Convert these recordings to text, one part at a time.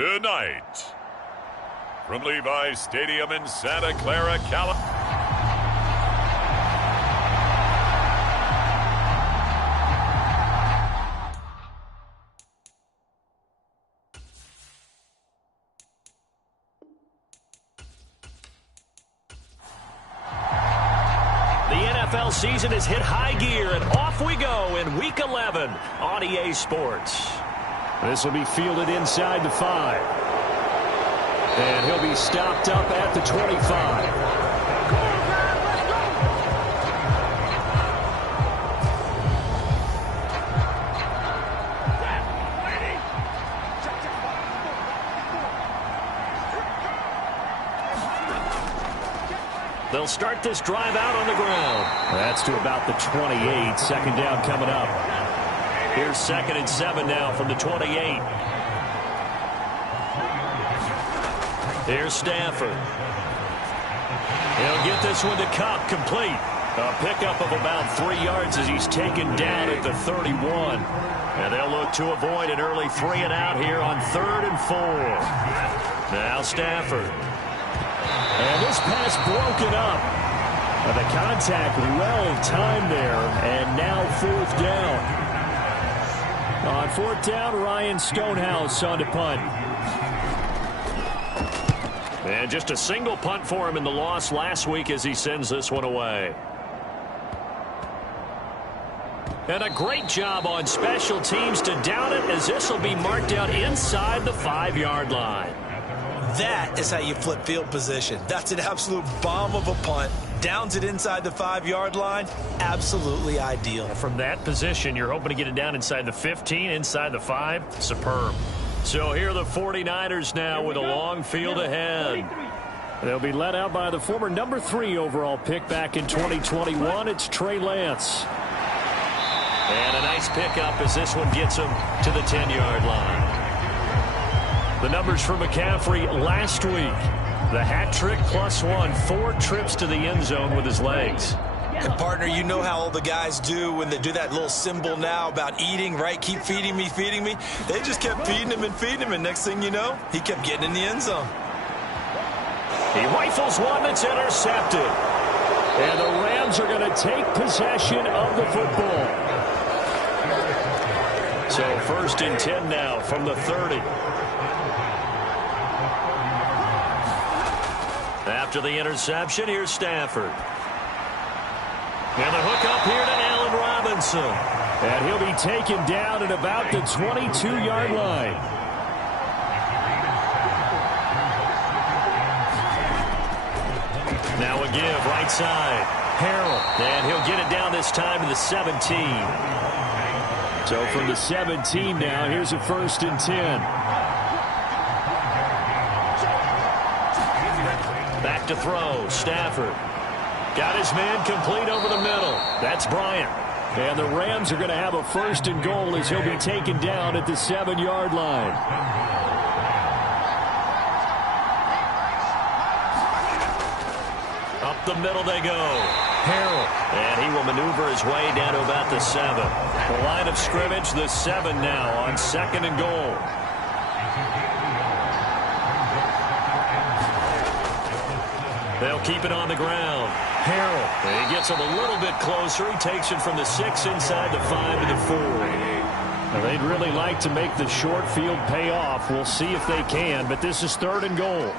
Tonight, from Levi's Stadium in Santa Clara, California. NFL season has hit high gear, and off we go in Week 11 on EA Sports. This will be fielded inside the 5. And he'll be stopped up at the 25. They'll start this drive out on the ground. That's to about the 28. Second down coming up. Here's 2nd and 7 now from the 28. Here's Stafford. He'll get this one to Cup, complete. A pickup of about 3 yards as he's taken down at the 31. And they'll look to avoid an early 3 and out here on 3rd and 4. Now Stafford. And this pass broken up. The contact well timed there, and now 4th down. On 4th down, Ryan Stonehouse on to punt. And just a single punt for him in the loss last week as he sends this one away. And a great job on special teams to down it, as this will be marked out inside the 5-yard line. That is how you flip field position. That's an absolute bomb of a punt. Downs it inside the 5-yard line. Absolutely ideal. From that position, you're hoping to get it down inside the 15, inside the 5. Superb. So here are the 49ers now with a long field ahead. They'll be led out by the former number 3 overall pick back in 2021. It's Trey Lance. And a nice pickup as this one gets him to the 10-yard line. The numbers for McCaffrey last week. The hat trick +1, 4 trips to the end zone with his legs. And partner, you know how all the guys do when they do that little symbol now about eating, right? Keep feeding me, feeding me. They just kept feeding him, and next thing you know, he kept getting in the end zone. He rifles one that's intercepted. And the Rams are going to take possession of the football. So 1st and 10 now from the 30. After the interception, here's Stafford. And the hook up here to Allen Robinson. And he'll be taken down at about the 22-yard line. Now a give right side. Harrell. And he'll get it down this time to the 17. So from the 17 now, here's a 1st and 10. Back to throw. Stafford. Got his man complete over the middle. That's Bryant. And the Rams are going to have a 1st and goal as he'll be taken down at the 7-yard line. Up the middle they go. Harrell. And he will maneuver his way down to about the 7. The line of scrimmage, the 7 now on 2nd and goal. They'll keep it on the ground. Harrell. He gets him a little bit closer. He takes it from the 6 inside the 5 to the 4. Now, they'd really like to make the short field pay off. We'll see if they can, but this is 3rd and goal.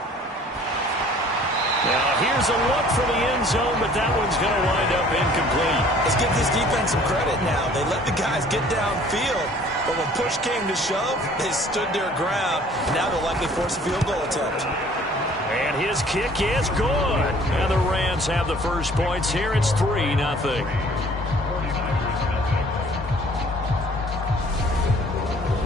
Now, here's a look for the end zone, but that one's going to wind up incomplete. Let's give this defense some credit now. They let the guys get downfield, but when push came to shove, they stood their ground. Now they'll likely force a field goal attempt. And his kick is good. And the Rams have the first points here. It's 3-0.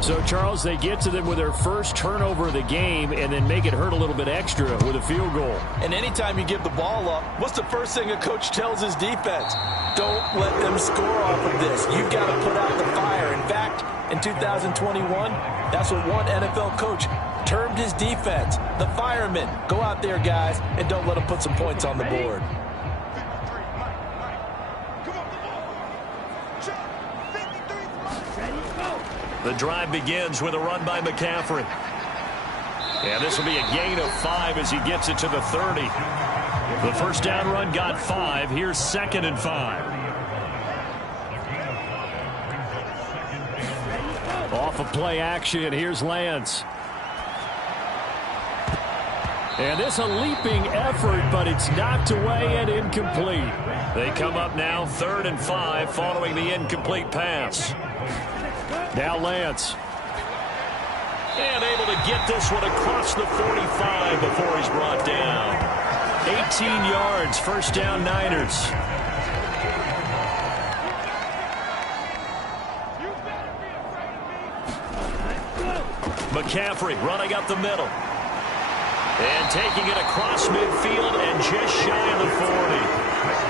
So, Charles, they get to them with their first turnover of the game and then make it hurt a little bit extra with a field goal. And anytime you give the ball up, what's the first thing a coach tells his defense? Don't let them score off of this. You've got to put out the fire. In fact, in 2021, that's what one NFL coach termed his defense, the firemen. Go out there, guys, and don't let them put some points on the board. The drive begins with a run by McCaffrey. And this will be a gain of 5 as he gets it to the 30. The first down run got 5. Here's 2nd and 5. Off of play action, here's Lance. And this a leaping effort, but it's knocked away and incomplete. They come up now 3rd and 5 following the incomplete pass. Now Lance. And able to get this one across the 45 before he's brought down. 18 yards, first down Niners. McCaffrey running up the middle. And taking it across midfield and just shy of the 40.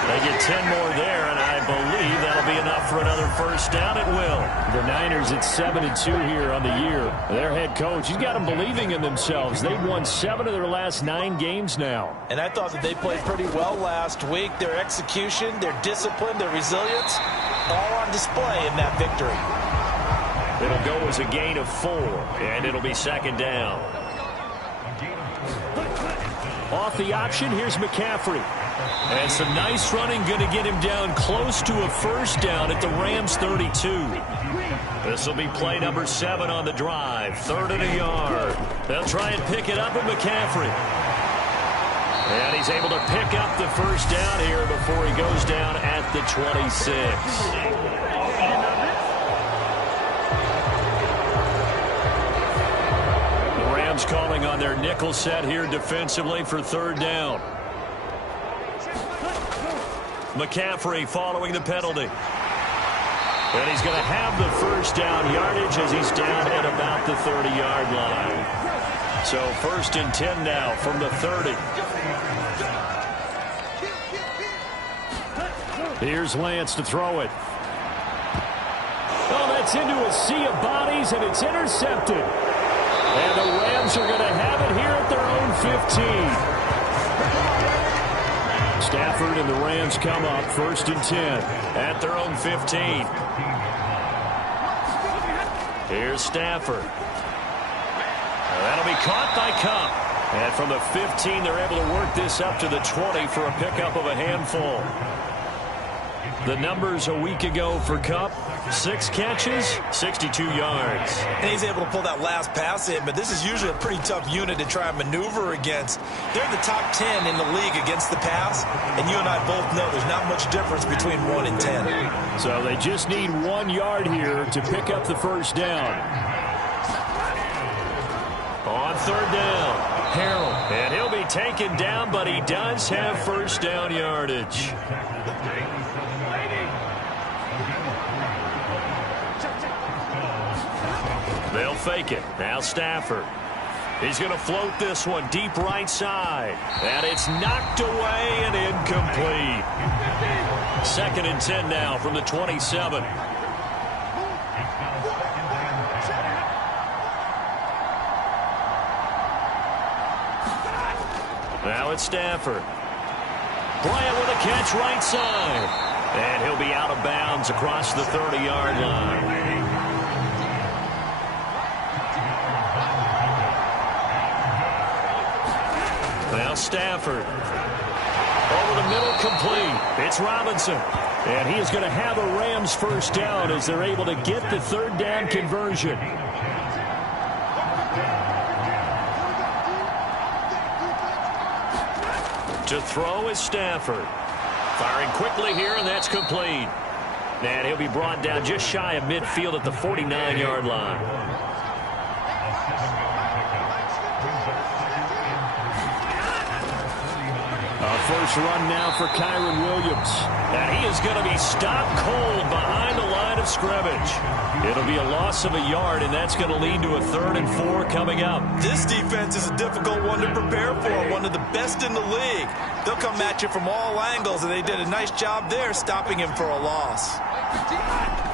They get 10 more there, and I believe that'll be enough for another first down. It will. The Niners at 7-2 here on the year. Their head coach, he's got them believing in themselves. They've won 7 of their last 9 games now. And I thought that they played pretty well last week. Their execution, their discipline, their resilience, all on display in that victory. It'll go as a gain of 4, and it'll be 2nd down. Off the option, here's McCaffrey. And some nice running, going to get him down close to a first down at the Rams 32. This will be play number 7 on the drive. 3rd and a yard. They'll try and pick it up with McCaffrey. And he's able to pick up the first down here before he goes down at the 26. Calling on their nickel set here defensively for 3rd down. McCaffrey following the penalty. And he's going to have the first down yardage as he's down at about the 30-yard line. So 1st and 10 now from the 30. Here's Lance to throw it. Oh, that's into a sea of bodies, and it's intercepted. And the Rams are going to have it here at their own 15. Stafford and the Rams come up 1st and 10 at their own 15. Here's Stafford. That'll be caught by Cup. And from the 15, they're able to work this up to the 20 for a pickup of a handful. The numbers a week ago for Cup, 6 catches, 62 yards. And he's able to pull that last pass in, but this is usually a pretty tough unit to try and maneuver against. They're the top 10 in the league against the pass, and you and I both know there's not much difference between 1 and 10. So they just need 1 yard here to pick up the first down. On 3rd down, Harold. And he'll be taken down, but he does have first down yardage. They'll fake it. Now Stafford. He's going to float this one deep right side. And it's knocked away and incomplete. 2nd and 10 now from the 27. Now it's Stafford. Bryant with a catch right side. And he'll be out of bounds across the 30-yard line. Now Stafford. Over the middle, complete. It's Robinson. And he is going to have a Rams first down as they're able to get the 3rd down conversion. To throw is Stafford. Firing quickly here, and that's complete. And he'll be brought down just shy of midfield at the 49-yard line. First run now for Kyron Williams. And he is going to be stopped cold behind the line of scrimmage. It'll be a loss of a yard, and that's going to lead to a 3rd and 4 coming up. This defense is a difficult one to prepare for, one of the best in the league. They'll come at you from all angles, and they did a nice job there stopping him for a loss.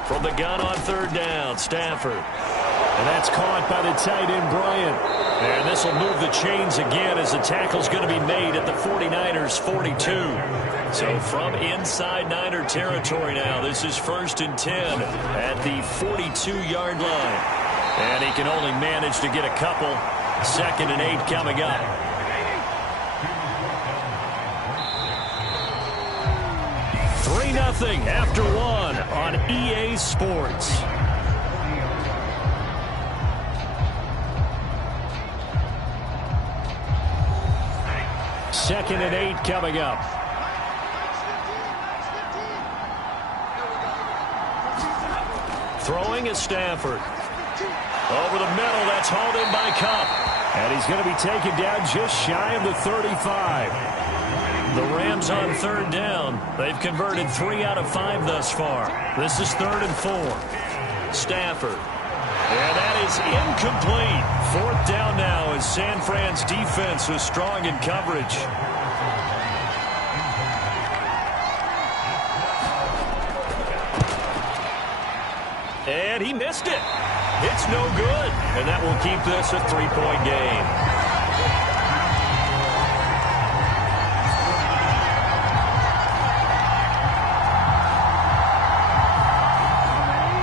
From the gun on 3rd down, Stafford. And that's caught by the tight end, Bryant. And this will move the chains again as the tackle's going to be made at the 49ers 42. So from inside Niner territory now, this is 1st and 10 at the 42-yard line. And he can only manage to get a couple. 2nd and 8 coming up. Nothing after 1 on EA Sports. Second and 8 coming up. Throwing is Stafford. Over the middle, that's hauled in by Cup. And he's going to be taken down just shy of the 35. The Rams on 3rd down. They've converted 3 out of 5 thus far. This is 3rd and 4. Stafford. And that is incomplete. 4th down now as San Fran's defense was strong in coverage. And he missed it. It's no good. And that will keep this a 3-point game.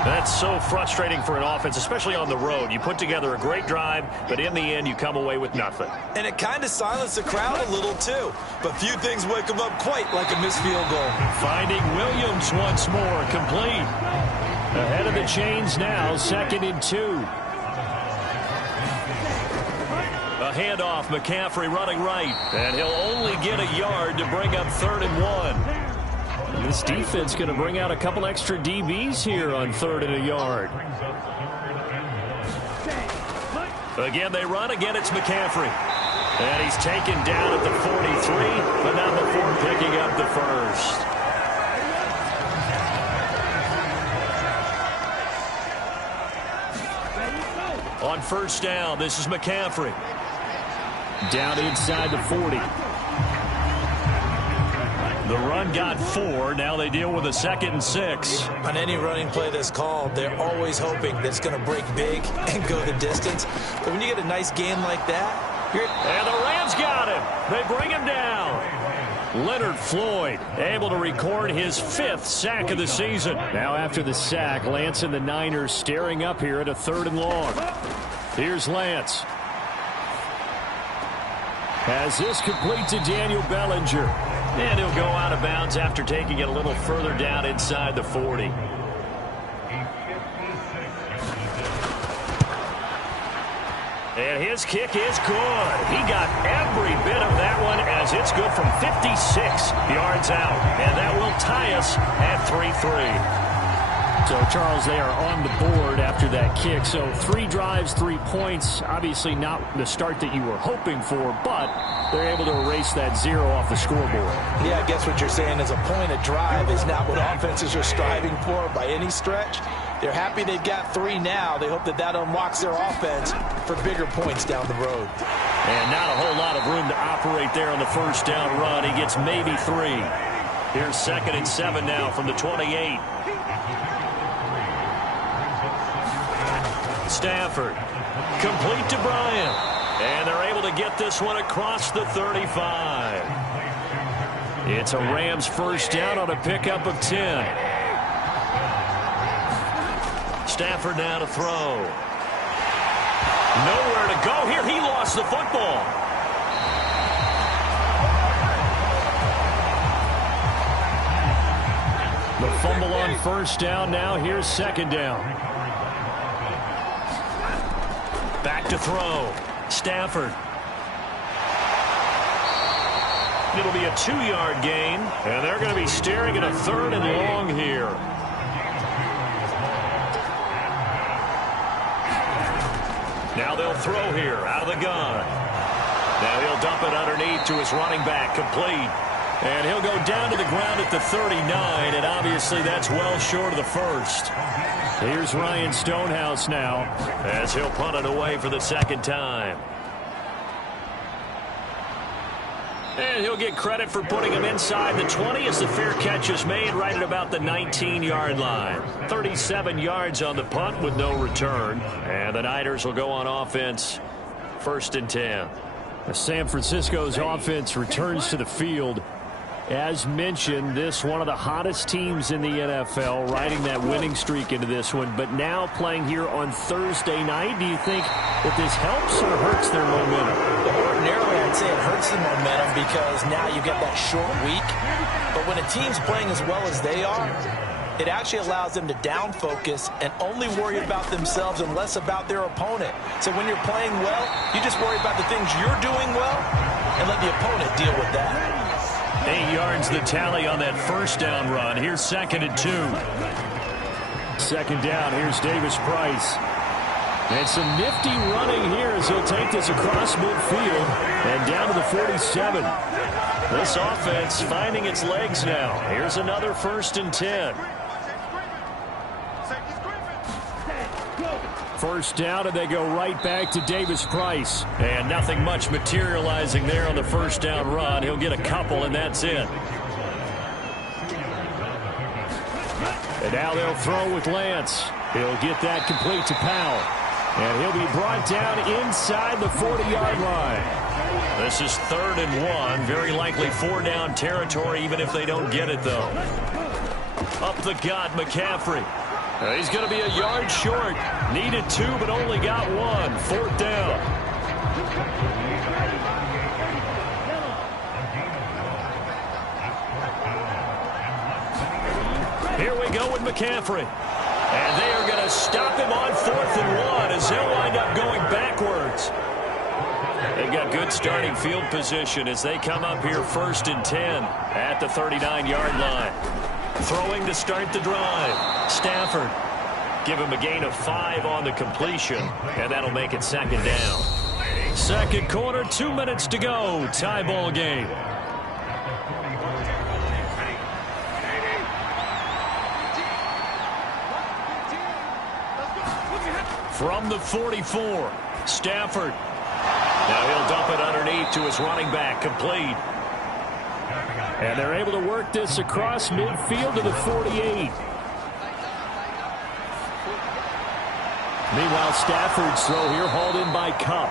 That's so frustrating for an offense, especially on the road. You put together a great drive, but in the end, you come away with nothing. And it kind of silenced the crowd a little, too. But few things wake them up quite like a missed field goal. Finding Williams once more, complete. Ahead of the chains now, 2nd and 2. A handoff, McCaffrey running right. And he'll only get a yard to bring up 3rd and 1. This defense going to bring out a couple extra DBs here on 3rd and a yard. Again, they run. Again, it's McCaffrey. And he's taken down at the 43, but not before picking up the first. On 1st down, this is McCaffrey. Down inside the 40. The run got 4. Now they deal with a 2nd and 6. On any running play that's called, they're always hoping that it's going to break big and go the distance. But when you get a nice game like that, and the Rams got him. They bring him down. Leonard Floyd able to record his 5th sack of the season. Now after the sack, Lance and the Niners staring up here at a 3rd and long. Here's Lance. Has this complete to Daniel Bellinger. And he'll go out of bounds after taking it a little further down inside the 40. And his kick is good. He got every bit of that one as it's good from 56 yards out. And that will tie us at 3-3. So, Charles, they are on the board after that kick. So 3 drives, 3 points. Obviously not the start that you were hoping for, but they're able to erase that 0 off the scoreboard. Yeah, I guess what you're saying is a point of drive is not what offenses are striving for by any stretch. They're happy they've got 3 now. They hope that that unlocks their offense for bigger points down the road. And not a whole lot of room to operate there on the 1st down run. He gets maybe 3. Here's 2nd and 7 now from the 28. Stafford, complete to Bryant. And they're able to get this one across the 35. It's a Rams 1st down on a pickup of 10. Stafford now to throw. Nowhere to go here. He lost the football. The fumble on 1st down now. Here's 2nd down. Back to throw. Stafford. It'll be a 2-yard gain, and they're going to be staring at a 3rd and long here. Now they'll throw here out of the gun. Now he'll dump it underneath to his running back, complete. And he'll go down to the ground at the 39, and obviously that's well short of the 1st. Here's Ryan Stonehouse now, as he'll punt it away for the 2nd time. And he'll get credit for putting him inside the 20 as the fair catch is made right at about the 19-yard line. 37 yards on the punt with no return. And the Niners will go on offense, 1st and 10. San Francisco's offense returns to the field. As mentioned, this one of the hottest teams in the NFL, riding that winning streak into this one, but now playing here on Thursday night. Do you think that this helps or hurts their momentum? Well, ordinarily, I'd say it hurts the momentum because now you get that short week. But when a team's playing as well as they are, it actually allows them to down focus and only worry about themselves and less about their opponent. So when you're playing well, you just worry about the things you're doing well and let the opponent deal with that. 8 yards the tally on that first down run. Here's 2nd and 2. Second down, here's Davis Price. And some nifty running here as he'll take this across midfield and down to the 47. This offense finding its legs now. Here's another 1st and 10. First down, and they go right back to Davis Price. And nothing much materializing there on the first down run. He'll get a couple, and that's it. And now they'll throw with Lance. He'll get that complete to Powell. And he'll be brought down inside the 40-yard line. This is 3rd and 1. Very likely 4-down territory, even if they don't get it, though. Up the gut, McCaffrey. He's going to be a yard short. Needed 2, but only got 1. 4th down. Here we go with McCaffrey. And they are going to stop him on 4th and 1 as he'll wind up going backwards. They've got good starting field position as they come up here 1st and 10 at the 39-yard line. Throwing to start the drive. Stafford. Give him a gain of 5 on the completion, and that'll make it 2nd down. Second quarter, 2 minutes to go. Tie ball game. From the 44, Stafford. Now he'll dump it underneath to his running back, complete. And they're able to work this across midfield to the 48. Meanwhile, Stafford's throw here hauled in by Cup.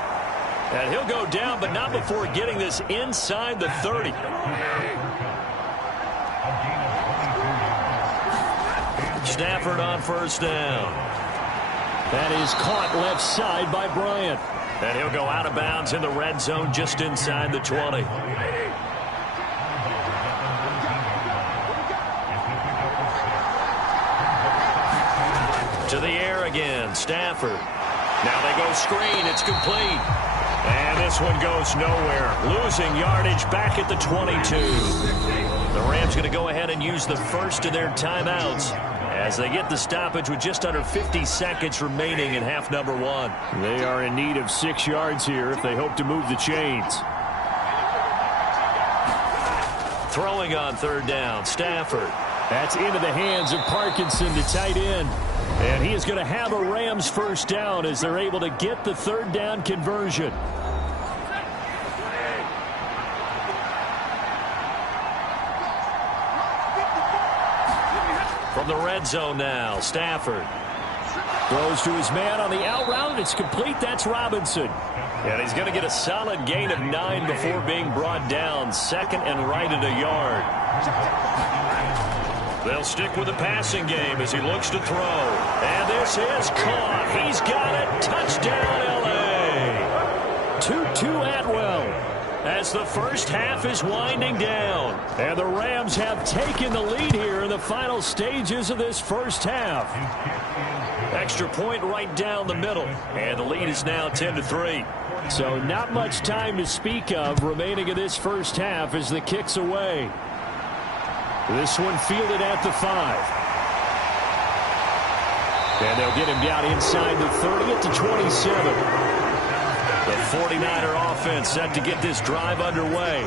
And he'll go down, but not before getting this inside the 30. Stafford on 1st down. That is caught left side by Bryant. And he'll go out of bounds in the red zone just inside the 20. To the air again, Stafford. Now they go screen, it's complete. And this one goes nowhere. Losing yardage back at the 22. The Rams going to go ahead and use the first of their timeouts as they get the stoppage with just under 50 seconds remaining in half number 1. They are in need of 6 yards here if they hope to move the chains. Throwing on 3rd down, Stafford. That's into the hands of Parkinson, the tight end. And he is going to have a Rams 1st down as they're able to get the 3rd down conversion. From the red zone now, Stafford. Throws to his man on the out route. It's complete. That's Robinson. And he's going to get a solid gain of 9 before being brought down. 2nd and right at a yard. They'll stick with the passing game as he looks to throw. And this is caught. He's got it. Touchdown, L.A. Tutu Atwell. As the first half is winding down. And the Rams have taken the lead here in the final stages of this first half. Extra point right down the middle. And the lead is now 10-3. So not much time to speak of remaining in this first half as the kick's away. This one fielded at the 5. And they'll get him down inside the 30 at the 27. The 49er offense set to get this drive underway.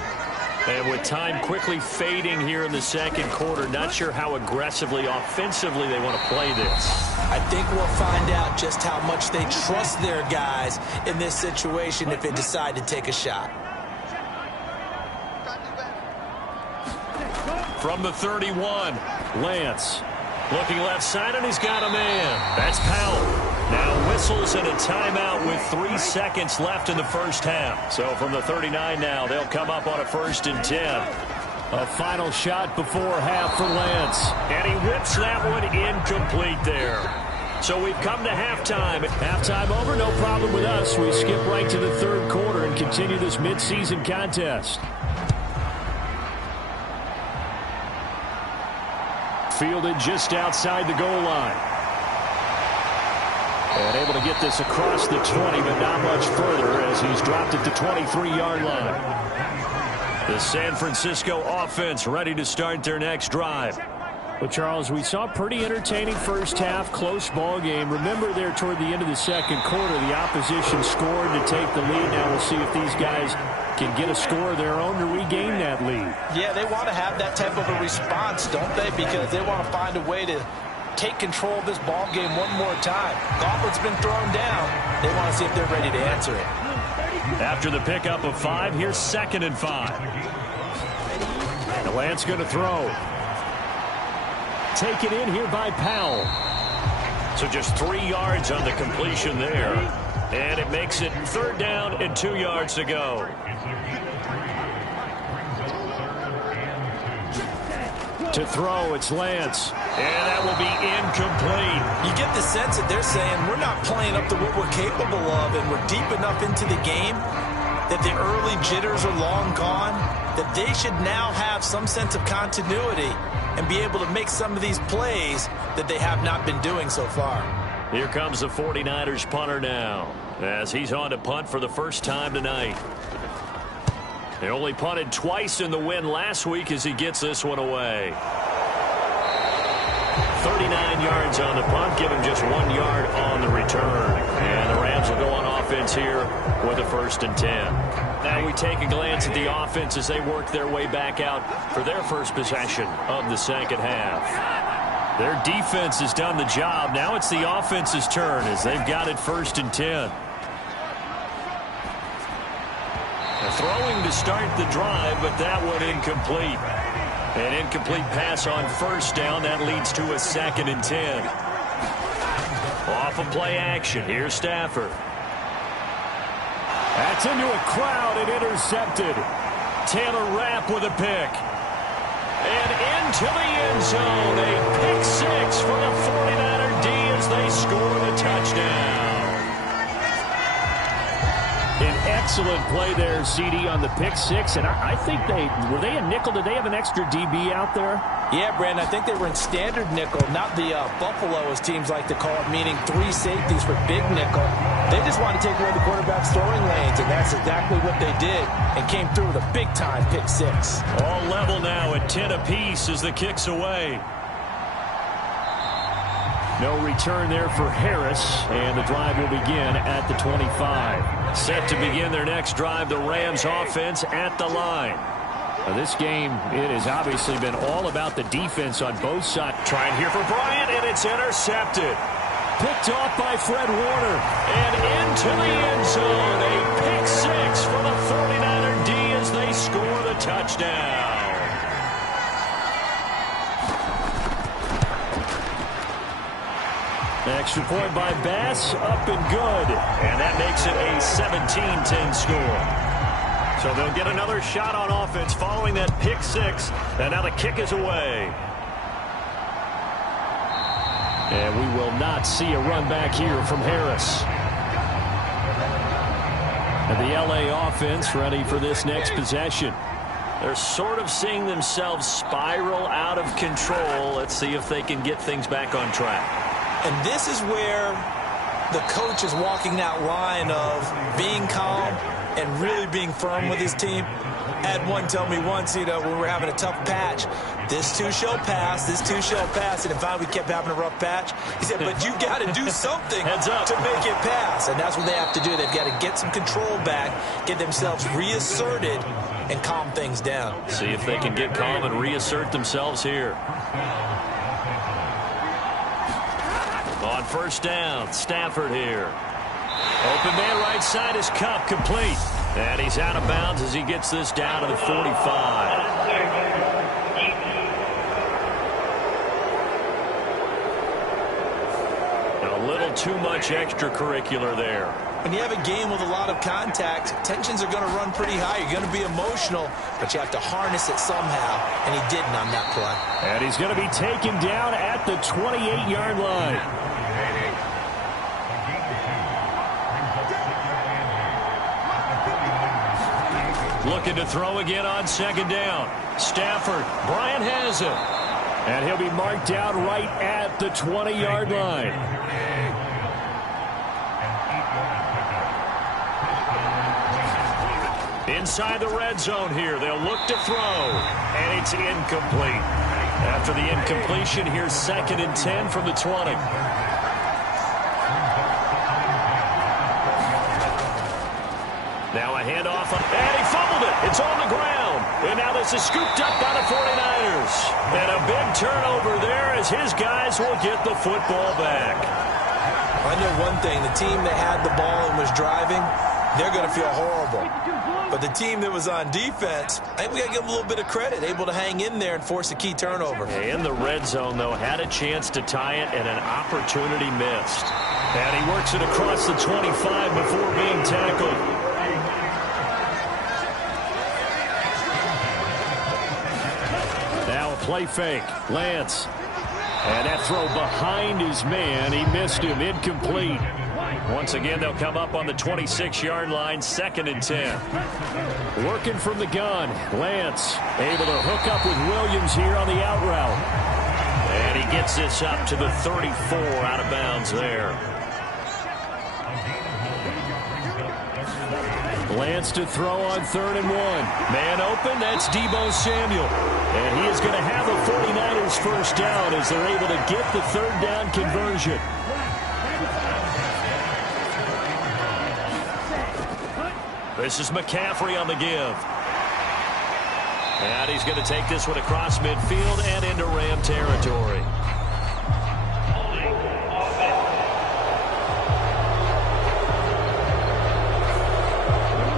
And with time quickly fading here in the second quarter, not sure how aggressively, offensively they want to play this. I think we'll find out just how much they trust their guys in this situation if they decide to take a shot. From the 31, Lance. Looking left side, and he's got a man. That's Powell. Now whistles and a timeout with 3 seconds left in the first half. So from the 39 now, they'll come up on a 1st and 10. A final shot before half for Lance. And he whips that one incomplete there. So we've come to halftime. Halftime over, no problem with us. We skip right to the third quarter and continue this midseason contest. Fielded just outside the goal line. And able to get this across the 20, but not much further as he's dropped it to 23-yard line. The San Francisco offense ready to start their next drive. Well, Charles, we saw a pretty entertaining first half, close ball game. Remember there toward the end of the second quarter, the opposition scored to take the lead. Now we'll see if these guys can get a score of their own to regain that lead. Yeah, they want to have that type of a response, don't they? Because they want to find a way to take control of this ball game one more time. Gauntlet's been thrown down. They want to see if they're ready to answer it. After the pickup of 5, here's 2nd and 5. And Lance going to throw. Taken in here by Powell. So just 3 yards on the completion there. And it makes it 3rd down and 2 yards to go. To throw, it's Lance. And that will be incomplete. You get the sense that they're saying we're not playing up to what we're capable of, and we're deep enough into the game that the early jitters are long gone, that they should now have some sense of continuity and be able to make some of these plays that they have not been doing so far. Here comes the 49ers punter now as he's on to punt for the first time tonight. They only punted twice in the win last week as he gets this one away. 39 yards on the punt, give him just 1 yard on the return. And the Rams will go on offense here with a 1st and 10. Now we take a glance at the offense as they work their way back out for their first possession of the second half. Their defense has done the job. Now it's the offense's turn as they've got it 1st and 10. Throwing to start the drive, but that one incomplete. An incomplete pass on 1st down. That leads to a 2nd and 10. Off of play action. Here's Stafford. That's into a crowd and intercepted. Taylor Rapp with a pick. And into the end zone. A pick 6 for the 49er D as they score the touchdown. An excellent play there, CD, on the pick 6. And I think were they a nickel? Did they have an extra DB out there? Yeah, Brandon, I think they were in standard nickel, not the Buffalo, as teams like to call it, meaning 3 safeties for big nickel. They just wanted to take away the quarterback's throwing lanes, and that's exactly what they did, and came through with a big-time pick 6. All level now at 10 apiece as the kick's away. No return there for Harris, and the drive will begin at the 25. Set to begin their next drive, the Rams offense at the line. Now this game, it has obviously been all about the defense on both sides. Trying here for Bryant, and it's intercepted. Picked off by Fred Warner. And into the end zone, a pick 6 for the 49er D as they score the touchdown. Extra point by Bass, up and good. And that makes it a 17-10 score. So they'll get another shot on offense following that pick 6. And now the kick is away. And we will not see a run back here from Harris. And the LA offense ready for this next possession. They're sort of seeing themselves spiral out of control. Let's see if they can get things back on track. And this is where the coach is walking that line of being calm and really being firm with his team. I had one tell me once, when we were having a tough patch, this too shall pass, this too shall pass. And finally we kept having a rough patch. He said, but you got to do something to make it pass. And that's what they have to do. They've got to get some control back, get themselves reasserted, and calm things down. See if they can get calm and reassert themselves here. On 1st down, Stafford here. Open man right side is Cup, complete. And he's out of bounds as he gets this down to the 45. A little too much extracurricular there. When you have a game with a lot of contact, tensions are going to run pretty high. You're going to be emotional, but you have to harness it somehow, and he didn't on that play. And he's going to be taken down at the 28-yard line. Looking to throw again on second down. Stafford, Bryant has it. And he'll be marked out right at the 20-yard line. Inside the red zone here. They'll look to throw. And it's incomplete. After the incompletion, here's 2nd and 10 from the 20. Now a handoff, and he fumbled it. It's on the ground. And now this is scooped up by the 49ers. And a big turnover there as his guys will get the football back. I know one thing. The team that had the ball and was driving, they're going to feel horrible. But the team that was on defense, I think we got to give them a little bit of credit, able to hang in there and force a key turnover. In the red zone, though, had a chance to tie it and an opportunity missed. And he works it across the 25 before being tackled. Now a play fake. Lance. And that throw behind his man. He missed him. Incomplete. Once again, they'll come up on the 26-yard line, 2nd and 10. Working from the gun. Lance able to hook up with Williams here on the out route. And he gets this up to the 34 out of bounds there. Lance to throw on 3rd and 1. Man open, that's Deebo Samuel. And he is going to have the 49ers first down as they're able to get the 3rd down conversion. This is McCaffrey on the give. And he's going to take this one across midfield and into Ram territory.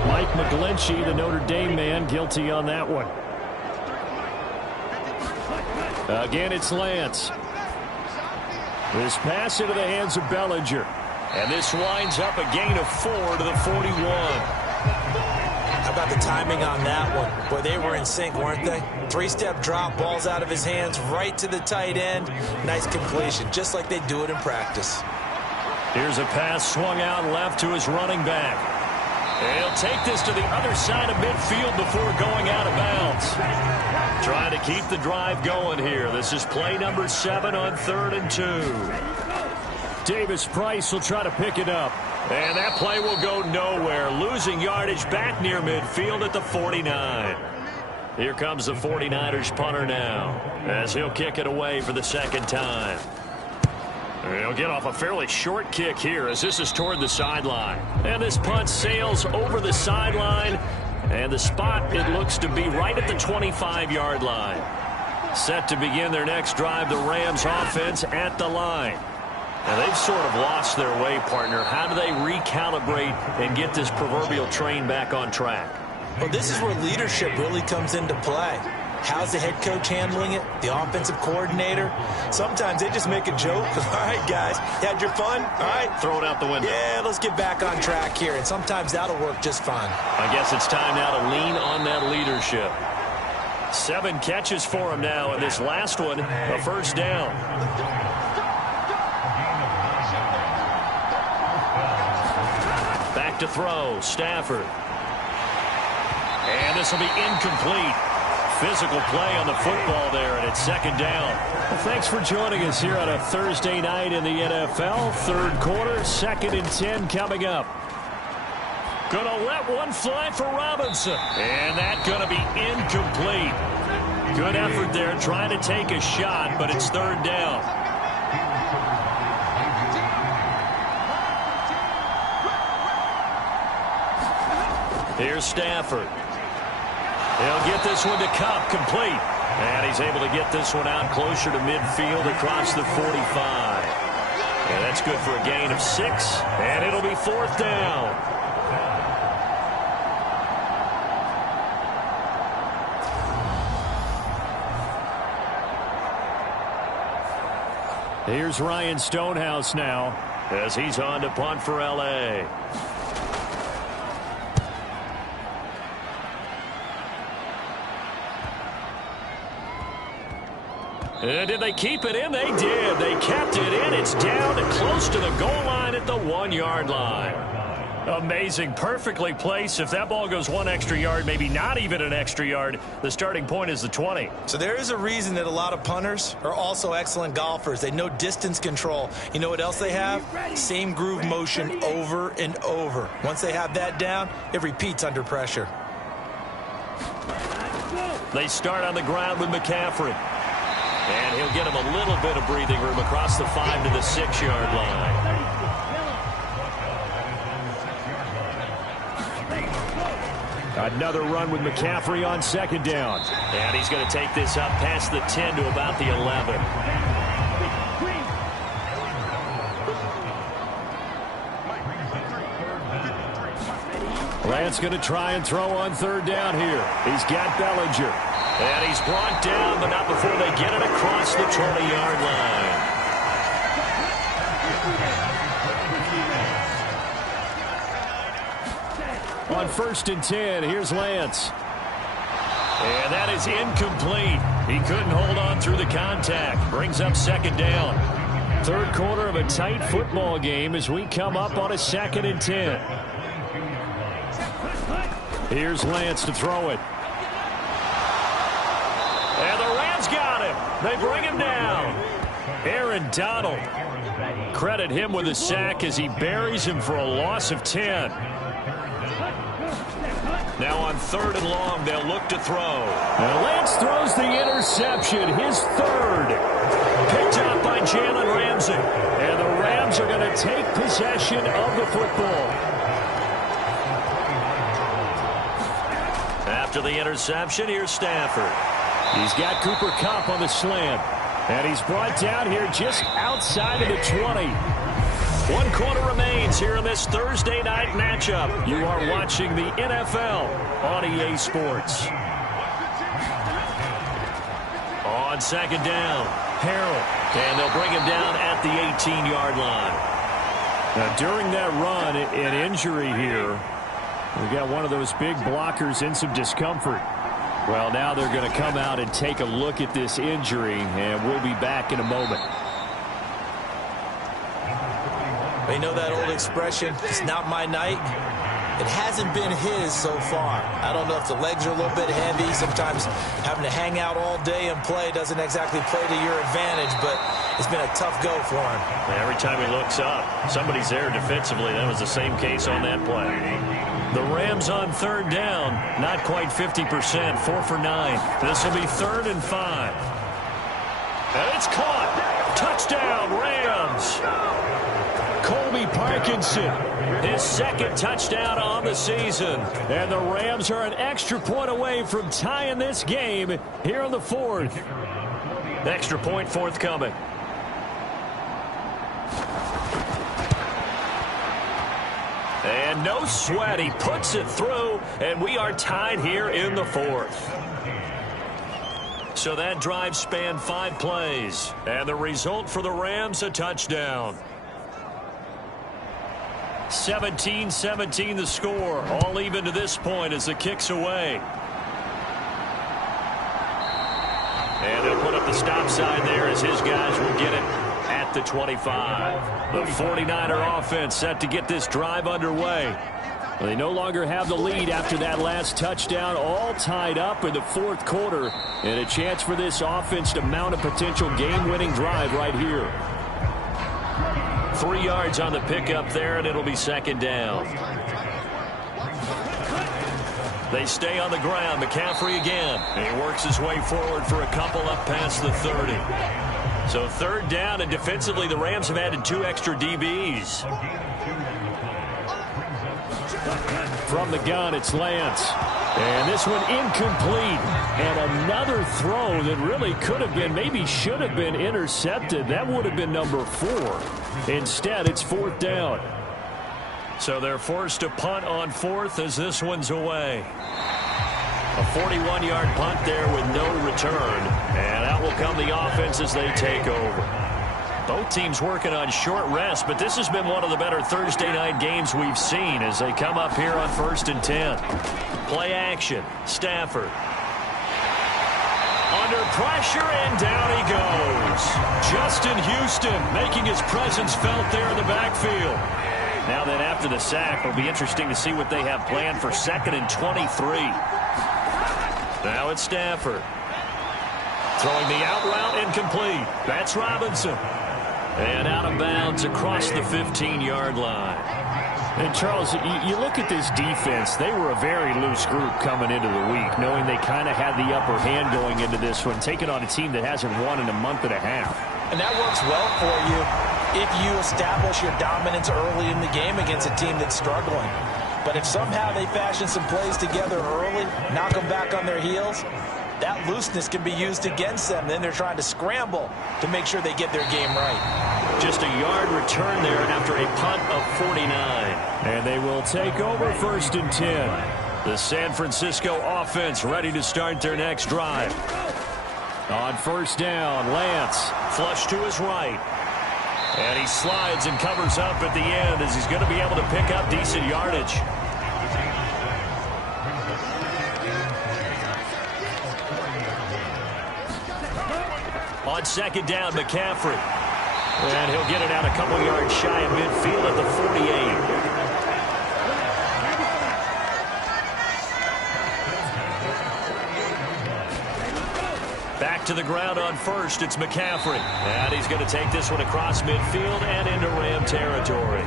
Mike McGlinchey, the Notre Dame man, guilty on that one. Again, it's Lance. This pass into the hands of Bellinger. And this winds up a gain of 4 to the 41. How about the timing on that one? Boy, they were in sync, weren't they? 3-step drop, balls out of his hands, right to the tight end. Nice completion, just like they do it in practice. Here's a pass swung out left to his running back. And he'll take this to the other side of midfield before going out of bounds. Trying to keep the drive going here. This is play number 7 on 3rd and 2. Davis Price will try to pick it up. And that play will go nowhere. Losing yardage back near midfield at the 49. Here comes the 49ers punter now as he'll kick it away for the 2nd time. He'll get off a fairly short kick here as this is toward the sideline. And this punt sails over the sideline. And the spot, it looks to be right at the 25-yard line. Set to begin their next drive, the Rams offense at the line. And they've sort of lost their way, partner. How do they recalibrate and get this proverbial train back on track? Well, this is where leadership really comes into play. How's the head coach handling it? The offensive coordinator? Sometimes they just make a joke. All right, guys, you had your fun? All right. Throw it out the window. Yeah, let's get back on track here. And sometimes that'll work just fine. I guess it's time now to lean on that leadership. 7 catches for him now, and this last one, a first down. Back to throw, Stafford. And this will be incomplete. Physical play on the football there, and it's 2nd down. Well, thanks for joining us here on a Thursday night in the NFL. 3rd quarter, 2nd and 10 coming up. Gonna let one fly for Robinson. And that gonna be incomplete. Good effort there, trying to take a shot, but it's 3rd down. Here's Stafford. He'll get this one to Cup, complete. And he's able to get this one out closer to midfield across the 45. And that's good for a gain of 6. And it'll be 4th down. Here's Ryan Stonehouse now. as he's on to punt for L.A. Did they keep it in? They did. They kept it in. It's down and close to the goal line at the 1-yard line. Amazing. Perfectly placed. If that ball goes 1 extra yard, maybe not even an extra yard, the starting point is the 20. So there is a reason that a lot of punters are also excellent golfers. They know distance control. You know what else they have? Same groove motion over and over. Once they have that down, it repeats under pressure. They start on the ground with McCaffrey. And he'll get him a little bit of breathing room across the 5 to the 6-yard line. Another run with McCaffrey on 2nd down. And he's going to take this up past the 10 to about the 11. Lance going to try and throw on 3rd down here. He's got Bellinger. And he's brought down, but not before they get it across the 20-yard line. On 1st and 10, here's Lance. And that is incomplete. He couldn't hold on through the contact. Brings up 2nd down. 3rd quarter of a tight football game as we come up on a 2nd and 10. Here's Lance to throw it. And the Rams got him. They bring him down. Aaron Donald. Credit him with a sack as he buries him for a loss of 10. Now on 3rd and long, they'll look to throw. And Lance throws the interception, his 3rd. Picked up by Jalen Ramsey. And the Rams are going to take possession of the football. After the interception, here's Stafford. He's got Cooper Kupp on the slant. And he's brought down here just outside of the 20. 1 quarter remains here in this Thursday night matchup. You are watching the NFL on EA Sports. On 2nd down, Harrell. And they'll bring him down at the 18-yard line. Now, during that run, an injury here. We got one of those big blockers in some discomfort. Well, now they're going to come out and take a look at this injury, and we'll be back in a moment. You know that old expression, it's not my night? It hasn't been his so far. I don't know if the legs are a little bit heavy. Sometimes having to hang out all day and play doesn't exactly play to your advantage, but it's been a tough go for him. Every time he looks up, somebody's there defensively. That was the same case on that play. The Rams on 3rd down, not quite 50%, 4 for 9. This will be 3rd and 5. And it's caught. Touchdown, Rams. Colby Parkinson, his 2nd touchdown on the season. And the Rams are an extra point away from tying this game here on the 4th. Extra point forthcoming. And no sweat. He puts it through, and we are tied here in the 4th. So that drive spanned 5 plays. And the result for the Rams, a touchdown. 17-17 the score. All even to this point as the kick's away. And they'll put up the stop sign there as his guys will get it at the 25. The 49er offense set to get this drive underway. They no longer have the lead after that last touchdown, all tied up in the 4th quarter. And a chance for this offense to mount a potential game-winning drive right here. 3 yards on the pickup there, and it'll be 2nd down. They stay on the ground. McCaffrey again. And he works his way forward for a couple up past the 30. So 3rd down, and defensively the Rams have added 2 extra DBs. From the gun, it's Lance. And this one incomplete. And another throw that really could have been, maybe should have been intercepted. That would have been number 4. Instead, it's 4th down. So they're forced to punt on 4th as this one's away. A 41-yard punt there with no return. And out will come the offense as they take over. Both teams working on short rest, but this has been one of the better Thursday night games we've seen as they come up here on 1st and 10. Play action. Stafford. Under pressure, and down he goes. Justin Houston making his presence felt there in the backfield. Now then, after the sack, it'll be interesting to see what they have planned for 2nd and 23. Now it's Stafford. Throwing the out route incomplete. That's Robinson. And out of bounds across the 15-yard line. And, Charles, you look at this defense, they were a very loose group coming into the week, knowing they kind of had the upper hand going into this one, taking on a team that hasn't won in a month and a half. And that works well for you if you establish your dominance early in the game against a team that's struggling. But if somehow they fashion some plays together early, knock them back on their heels, that looseness can be used against them. Then they're trying to scramble to make sure they get their game right. Just a yard return there after a punt of 49. And they will take over 1st and 10. The San Francisco offense ready to start their next drive. On 1st down, Lance. Flush to his right. And he slides and covers up at the end as he's going to be able to pick up decent yardage. On 2nd down, McCaffrey. And he'll get it out a couple yards shy of midfield at the 48. Back to the ground on 1st, it's McCaffrey. And he's going to take this one across midfield and into Ram territory.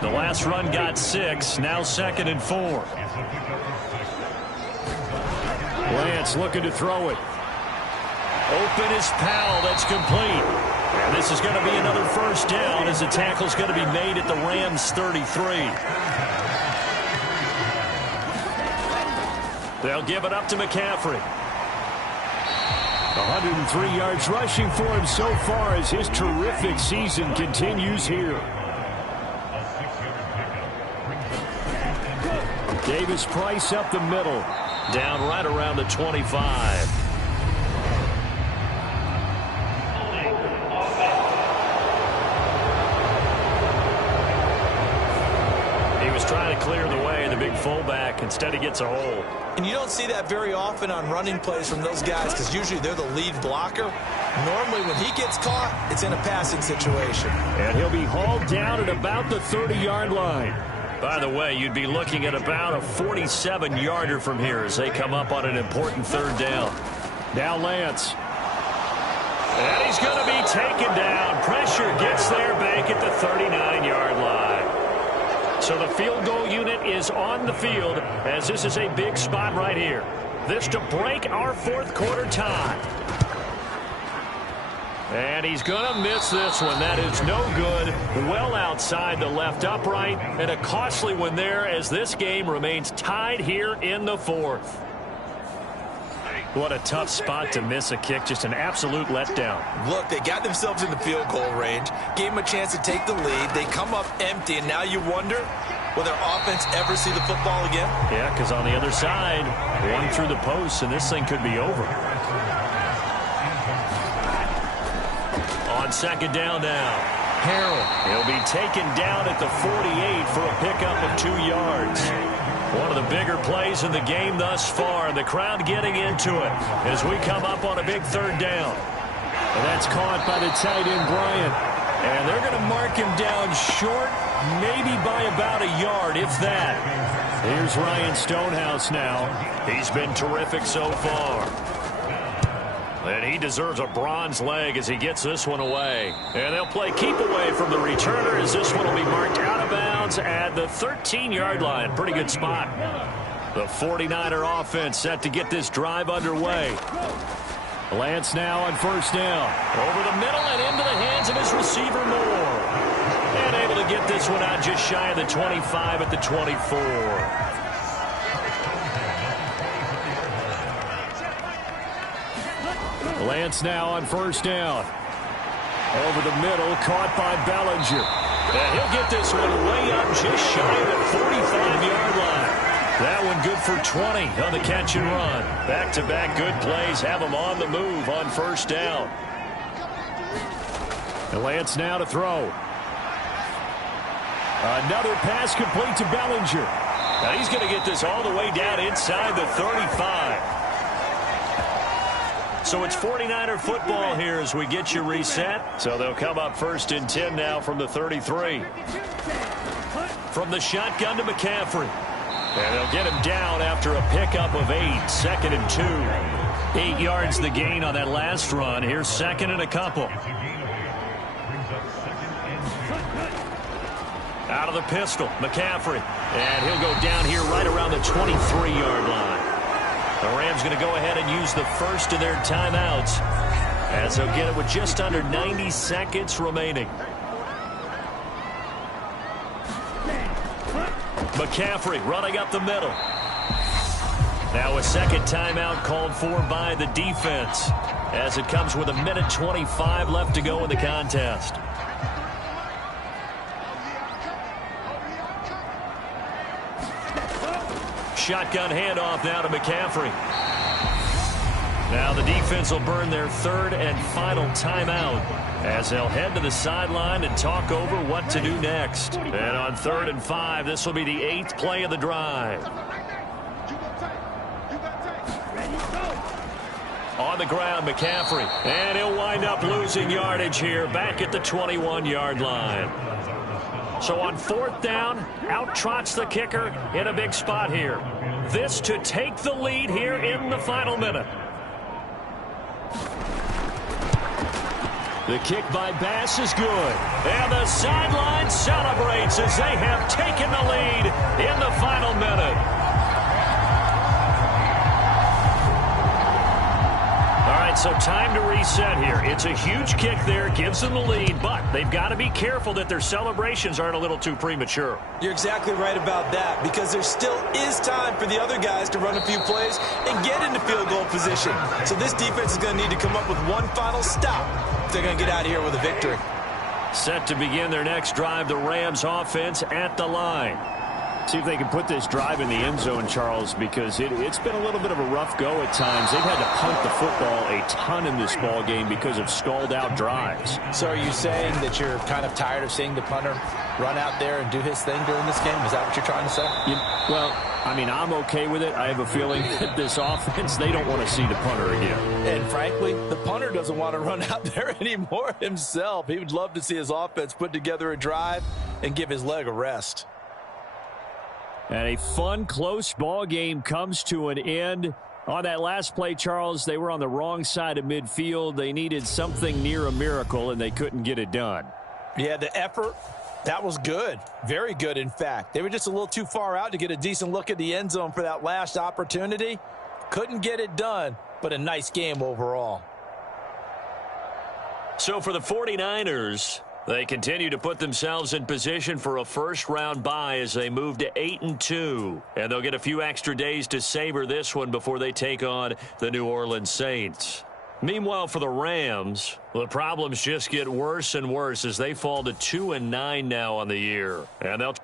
The last run got 6, now 2nd and 4. Lance looking to throw it. Open is Powell. That's complete. And this is going to be another 1st down as the tackle's going to be made at the Rams 33. They'll give it up to McCaffrey. 103 yards rushing for him so far as his terrific season continues here. Davis Price up the middle. Down right around the 25. Trying to clear the way, the big fullback. Instead, he gets a hole. And you don't see that very often on running plays from those guys because usually they're the lead blocker. Normally, when he gets caught, it's in a passing situation. And he'll be hauled down at about the 30-yard line. By the way, you'd be looking at about a 47-yarder from here as they come up on an important 3rd down. Now Lance. And he's going to be taken down. Pressure gets there back at the 39-yard line. So the field goal unit is on the field as this is a big spot right here. This to break our 4th quarter tie. And he's going to miss this one. That is no good. Well outside the left upright. And a costly one there as this game remains tied here in the 4th. What a tough spot to miss a kick. Just an absolute letdown. Look, they got themselves in the field goal range. Gave them a chance to take the lead. They come up empty, and now you wonder, will their offense ever see the football again? Yeah, because on the other side, one through the post, and this thing could be over. On 2nd down now. Harrell. He'll be taken down at the 48 for a pickup of 2 yards. One of the bigger plays in the game thus far. The crowd getting into it as we come up on a big 3rd down. And that's caught by the tight end, Bryant. And they're going to mark him down short, maybe by about a yard, if that. Here's Ryan Stonehouse now. He's been terrific so far. And he deserves a bronze leg as he gets this one away. And they'll play keep away from the returner as this one will be marked out of bounds at the 13-yard line. Pretty good spot. The 49er offense set to get this drive underway. Lance now on 1st down. Over the middle and into the hands of his receiver Moore. And able to get this one out just shy of the 25 at the 24. Lance now on 1st down. Over the middle, caught by Bellinger. And he'll get this one way up just shy of the 45-yard line. That one good for 20 on the catch and run. Back-to-back good plays have them on the move on 1st down. Lance now to throw. Another pass complete to Bellinger. Now he's going to get this all the way down inside the 35. So it's 49er football here as we get you reset. So they'll come up 1st and 10 now from the 33. From the shotgun to McCaffrey. And they'll get him down after a pickup of 8. 2nd and 2. 8 yards the gain on that last run. Here's 2nd and a couple. Out of the pistol, McCaffrey. And he'll go down here right around the 23-yard line. The Rams going to go ahead and use the first of their timeouts as they'll get it with just under 90 seconds remaining. McCaffrey running up the middle. Now a second timeout called for by the defense as it comes with 1:25 left to go in the contest. Shotgun handoff now to McCaffrey. Now the defense will burn their 3rd and final timeout as they'll head to the sideline and talk over what to do next. And on 3rd and 5, this will be the 8th play of the drive. On the ground, McCaffrey. And he'll wind up losing yardage here back at the 21-yard line. So on 4th down, out trots the kicker in a big spot here. This to take the lead here in the final minute. The kick by Bass is good. And the sideline celebrates as they have taken the lead in the final minute. All right, so time to reset here. It's a huge kick there, gives them the lead, but they've got to be careful that their celebrations aren't a little too premature. You're exactly right about that, because there still is time for the other guys to run a few plays and get into field goal position. So this defense is going to need to come up with one final stop if they're going to get out of here with a victory. Set to begin their next drive, the Rams offense at the line. See if they can put this drive in the end zone, Charles, because it's been a little bit of a rough go at times. They've had to punt the football a ton in this ball game because of stalled-out drives. So are you saying that you're kind of tired of seeing the punter run out there and do his thing during this game? Is that what you're trying to say? Well, I mean, I'm okay with it. I have a feeling that this offense, they don't want to see the punter again. And frankly, the punter doesn't want to run out there anymore himself. He would love to see his offense put together a drive and give his leg a rest. And a fun, close ball game comes to an end. On that last play, Charles, they were on the wrong side of midfield. They needed something near a miracle, and they couldn't get it done. Yeah, the effort, that was good. Very good, in fact. They were just a little too far out to get a decent look at the end zone for that last opportunity. Couldn't get it done, but a nice game overall. So for the 49ers, they continue to put themselves in position for a first-round bye as they move to 8-2. And they'll get a few extra days to savor this one before they take on the New Orleans Saints. Meanwhile, for the Rams, the problems just get worse and worse as they fall to 2-9 now on the year. And they'll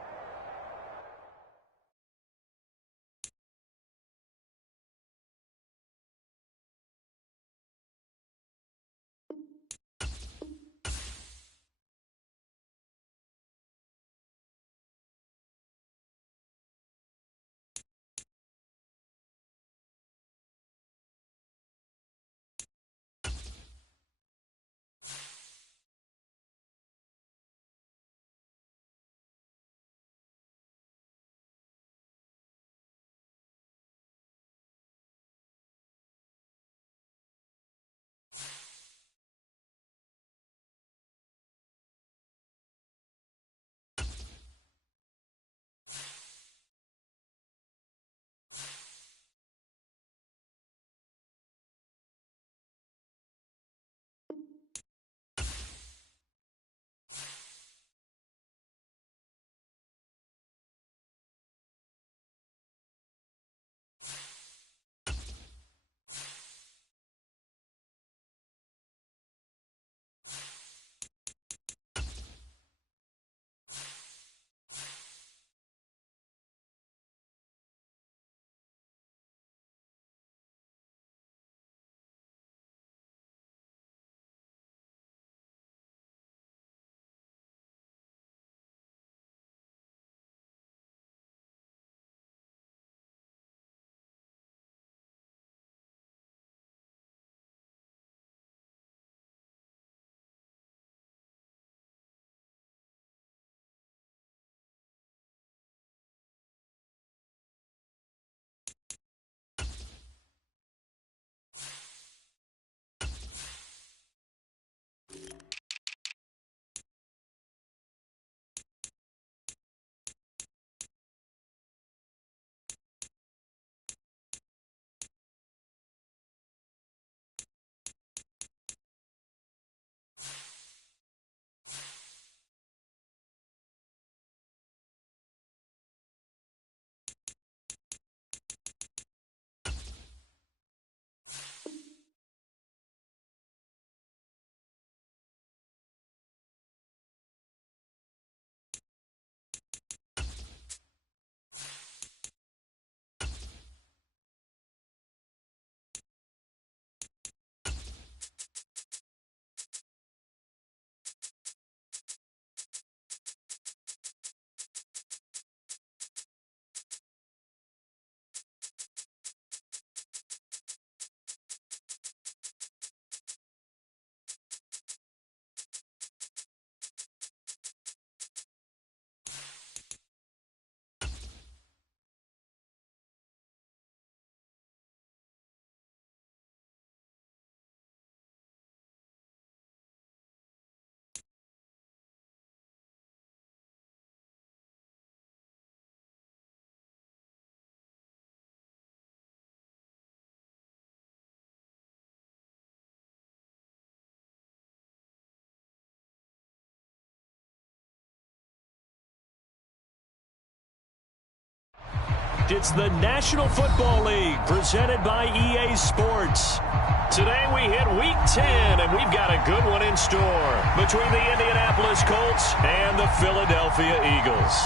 It's the National Football League presented by EA Sports. Today we hit Week 10, and we've got a good one in store between the Indianapolis Colts and the Philadelphia Eagles.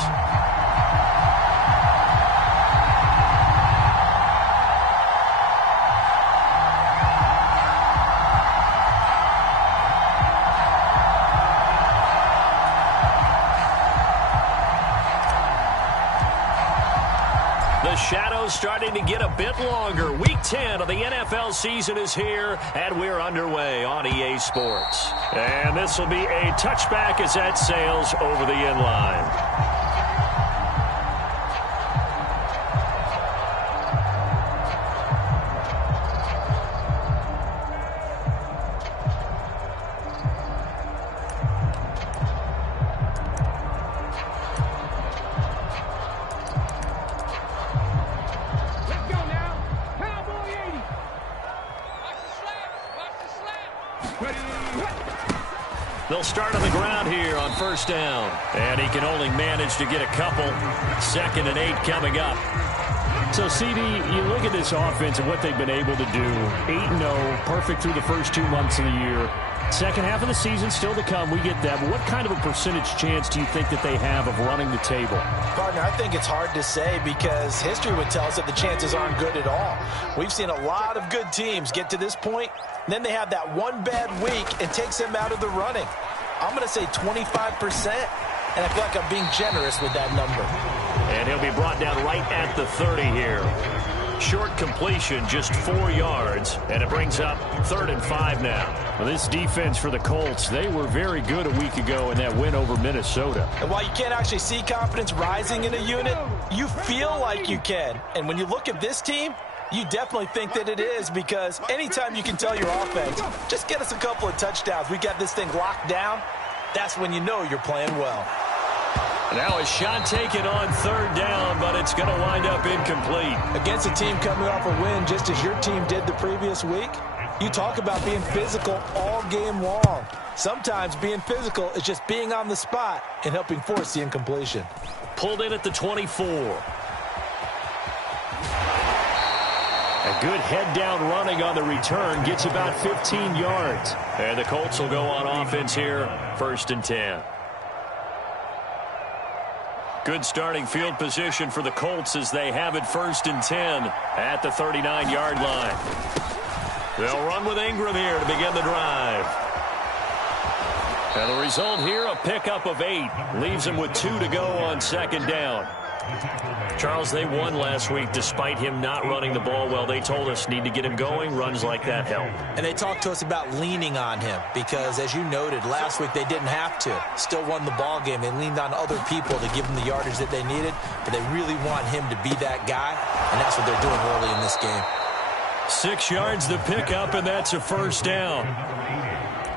The shadow's starting to get a bit longer. Week 10 of the NFL season is here, and we're underway on EA Sports. And this will be a touchback as that sails over the end line. They'll start on the ground here on first down. And he can only manage to get a couple. 2nd and 8 coming up. So, CD, you look at this offense and what they've been able to do. 8-0, perfect through the first 2 months of the year. Second half of the season still to come. We get that. But what kind of a percentage chance do you think that they have of running the table? Partner, I think it's hard to say because history would tell us that the chances aren't good at all. We've seen a lot of good teams get to this point, and then they have that one bad week and takes them out of the running. I'm going to say 25%, and I feel like I'm being generous with that number. And he'll be brought down right at the 30 here. Short completion, just 4 yards, and it brings up 3rd and 5 now. Well, this defense for the Colts, they were very good a week ago in that win over Minnesota. And while you can't actually see confidence rising in a unit, you feel like you can. And when you look at this team, you definitely think that it is, because anytime you can tell your offense, just get us a couple of touchdowns, we got this thing locked down, that's when you know you're playing well. Now a shot taken on 3rd down, but it's going to wind up incomplete. Against a team coming off a win just as your team did the previous week, you talk about being physical all game long. Sometimes being physical is just being on the spot and helping force the incompletion. Pulled in at the 24. A good head-down running on the return gets about 15 yards. And the Colts will go on offense here, 1st and 10. Good starting field position for the Colts as they have it 1st and 10 at the 39-yard line. They'll run with Ingram here to begin the drive. And the result here, a pickup of 8. Leaves them with 2 to go on 2nd down. Charles, they won last week despite him not running the ball well. They told us need to get him going. Runs like that help. And they talked to us about leaning on him because, as you noted, last week they didn't have to. Still won the ball game. They leaned on other people to give them the yardage that they needed, but they really want him to be that guy, and that's what they're doing early in this game. 6 yards to pick up, and that's a 1st down.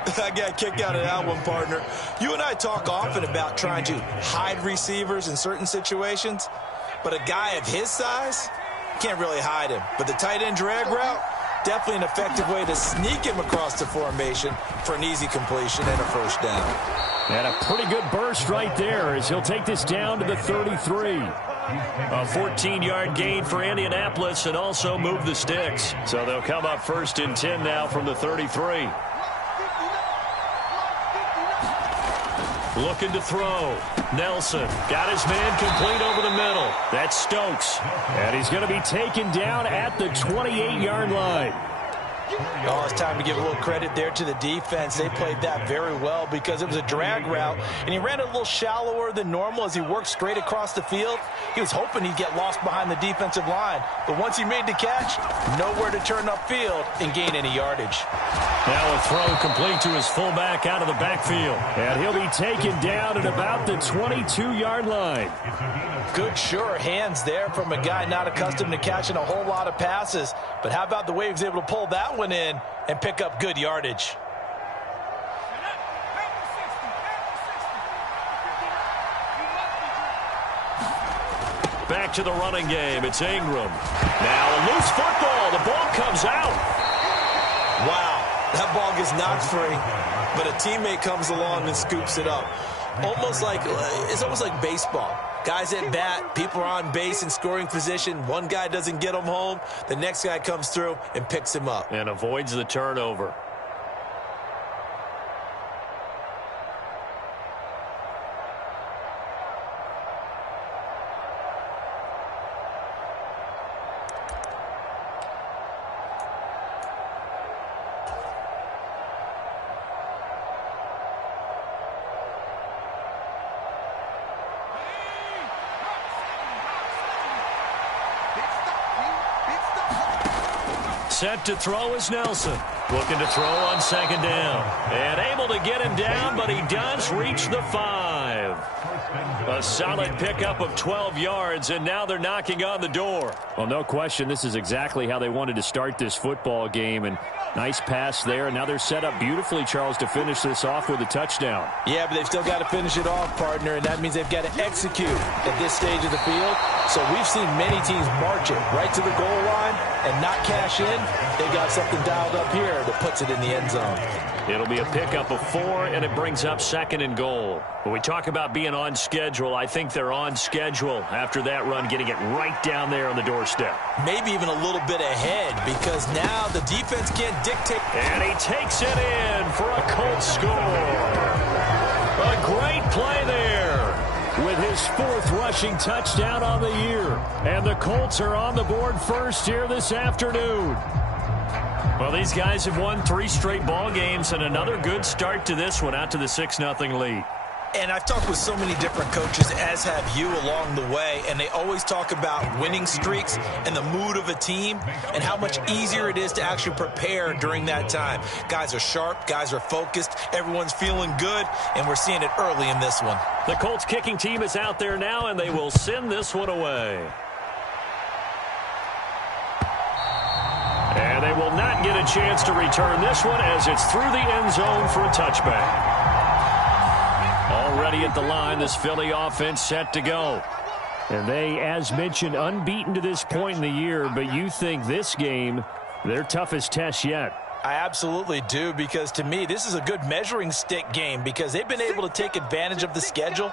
I got a kick out of that one, partner. You and I talk often about trying to hide receivers in certain situations, but a guy of his size, can't really hide him. But the tight end drag route, definitely an effective way to sneak him across the formation for an easy completion and a 1st down. And a pretty good burst right there as he'll take this down to the 33. A 14-yard gain for Indianapolis and also move the sticks. So they'll come up 1st and 10 now from the 33. Looking to throw. Nelson got his man complete over the middle. That's Stokes. And he's going to be taken down at the 28-yard line. Oh, it's time to give a little credit there to the defense. They played that very well because it was a drag route, and he ran a little shallower than normal as he worked straight across the field. He was hoping he'd get lost behind the defensive line, but once he made the catch, nowhere to turn upfield and gain any yardage. Now a throw complete to his fullback out of the backfield, and he'll be taken down at about the 22-yard line. Good, sure hands there from a guy not accustomed to catching a whole lot of passes. But how about the way he was able to pull that one in and pick up good yardage? Back to the running game. It's Ingram. Now a loose football. The ball comes out. Wow, that ball gets knocked free, but a teammate comes along and scoops it up. It's almost like baseball. Guys at bat, people are on base in scoring position. One guy doesn't get him home. The next guy comes through and picks him up. And avoids the turnover. Set to throw is Nelson. Looking to throw on second down. And able to get him down, but he does reach the 5. A solid pickup of 12 yards, and now they're knocking on the door. Well, no question, this is exactly how they wanted to start this football game. And nice pass there. And now they're set up beautifully, Charles, to finish this off with a touchdown. Yeah, but they've still got to finish it off, partner, and that means they've got to execute at this stage of the field. So we've seen many teams march it right to the goal line and not cash in. They got something dialed up here that puts it in the end zone. It'll be a pickup of 4, and it brings up 2nd and goal. When we talk about being on schedule, I think they're on schedule after that run, getting it right down there on the doorstep. Maybe even a little bit ahead, because now the defense can't dictate. And he takes it in for a Colts score. A great play there. With his 4th rushing touchdown on the year. And the Colts are on the board first here this afternoon. Well, these guys have won 3 straight ball games, and another good start to this one, out to the 6-0 lead. And I've talked with so many different coaches, as have you, along the way, and they always talk about winning streaks and the mood of a team and how much easier it is to actually prepare during that time. Guys are sharp, guys are focused, everyone's feeling good, and we're seeing it early in this one. The Colts kicking team is out there now, and they will send this one away. And they will not get a chance to return this one as it's through the end zone for a touchback. Already at the line, this Philly offense set to go. And they, as mentioned, unbeaten to this point in the year, but you think this game, their toughest test yet. I absolutely do, because to me, this is a good measuring stick game because they've been able to take advantage of the schedule.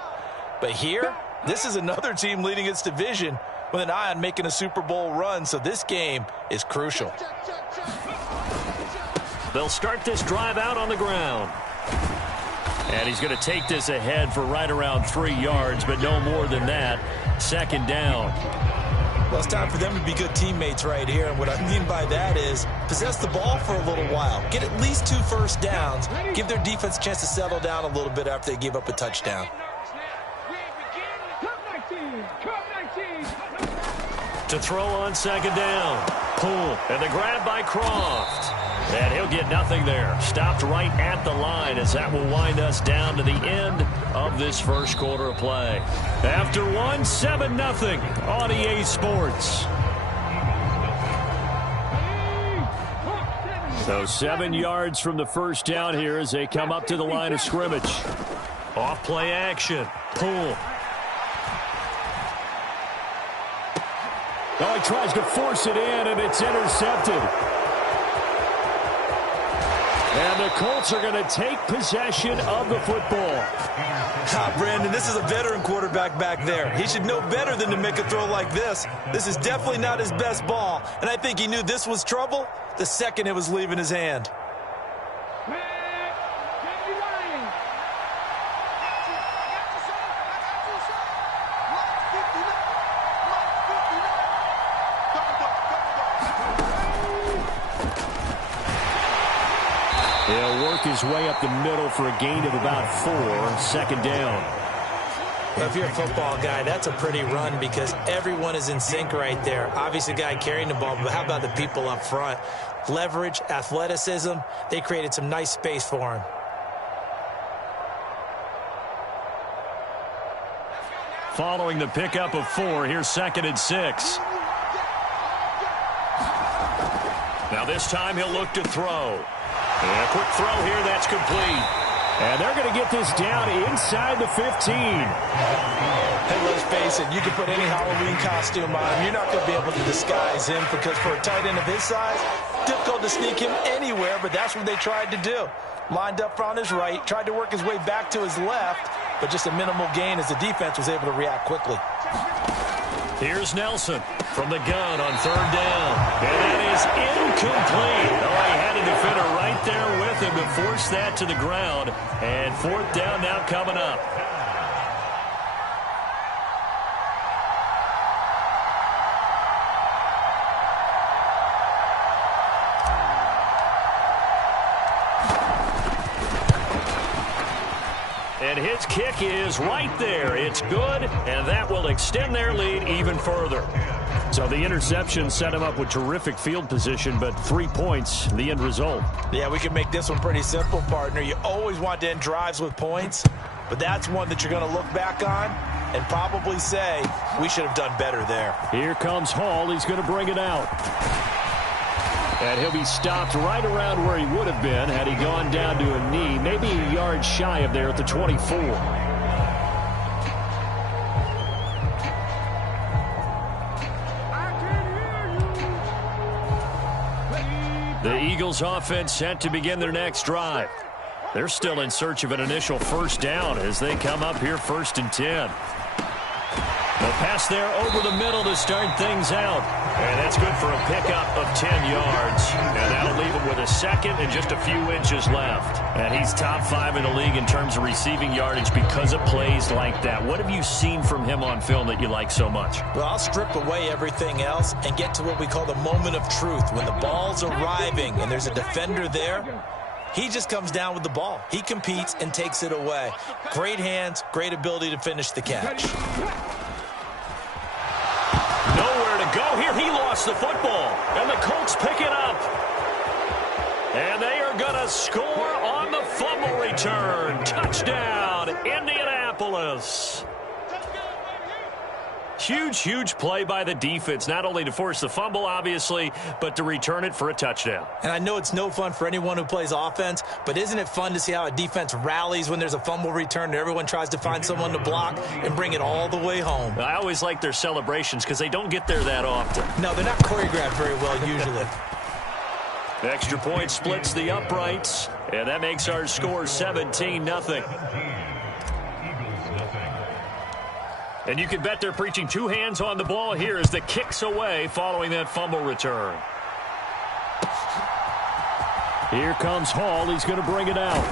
But here, this is another team leading its division with an eye on making a Super Bowl run, so this game is crucial. They'll start this drive out on the ground. And he's going to take this ahead for right around 3 yards, but no more than that. 2nd down. Well, it's time for them to be good teammates right here. And what I mean by that is possess the ball for a little while. Get at least 2 first downs. Give their defense a chance to settle down a little bit after they give up a touchdown. To throw on 2nd down. Pull. And the grab by Croft. And he'll get nothing there. Stopped right at the line as that will wind us down to the end of this first quarter of play. After 1, 7-0 on EA Sports. So 7 yards from the first down here as they come up to the line of scrimmage. Off play action. Pull. Oh, he tries to force it in, and it's intercepted. And the Colts are going to take possession of the football. Brandon, this is a veteran quarterback back there. He should know better than to make a throw like this. This is definitely not his best ball, and I think he knew this was trouble the second it was leaving his hand. He'll work his way up the middle for a gain of about 4, 2nd down. Well, if you're a football guy, that's a pretty run because everyone is in sync right there. Obviously, the guy carrying the ball, but how about the people up front? Leverage, athleticism, they created some nice space for him. Following the pickup of 4, here's 2nd and 6. Now this time he'll look to throw. And a quick throw here, that's complete. And they're going to get this down inside the 15. Hey, let's face it, you can put any Halloween costume on. You're not going to be able to disguise him because for a tight end of his size, difficult to sneak him anywhere, but that's what they tried to do. Lined up on his right, tried to work his way back to his left, but just a minimal gain as the defense was able to react quickly. Here's Nelson from the gun on third down. And that is incomplete. Oh, he had a defender right there with him to force that to the ground. And fourth down now coming up. And his kick is right there. It's good, and that will extend their lead even further. So the interception set him up with terrific field position, but 3 points, the end result. Yeah, we can make this one pretty simple, partner. You always want to end drives with points, but that's one that you're going to look back on and probably say, we should have done better there. Here comes Hall. He's going to bring it out. And he'll be stopped right around where he would have been had he gone down to a knee, maybe a yard shy of there at the 24. The Eagles offense set to begin their next drive. They're still in search of an initial first down as they come up here 1st and 10. The pass there over the middle to start things out. And that's good for a pickup of 10 yards. And that'll leave him with a second and just a few inches left. And he's top 5 in the league in terms of receiving yardage because of plays like that. What have you seen from him on film that you like so much? Well, I'll strip away everything else and get to what we call the moment of truth. When the ball's arriving and there's a defender there, he just comes down with the ball. He competes and takes it away. Great hands, great ability to finish the catch. Nowhere to go here. He lost the football. And the Colts pick it up. And they are going to score on the fumble return. Touchdown, Indianapolis. Huge, huge play by the defense, not only to force the fumble, obviously, but to return it for a touchdown. And I know it's no fun for anyone who plays offense, but isn't it fun to see how a defense rallies when there's a fumble return and everyone tries to find someone to block and bring it all the way home? I always like their celebrations because they don't get there that often. No, they're not choreographed very well usually. The extra point splits the uprights, and that makes our score 17-0. And you can bet they're preaching two hands on the ball here as the kick's away following that fumble return. Here comes Hall. He's going to bring it out.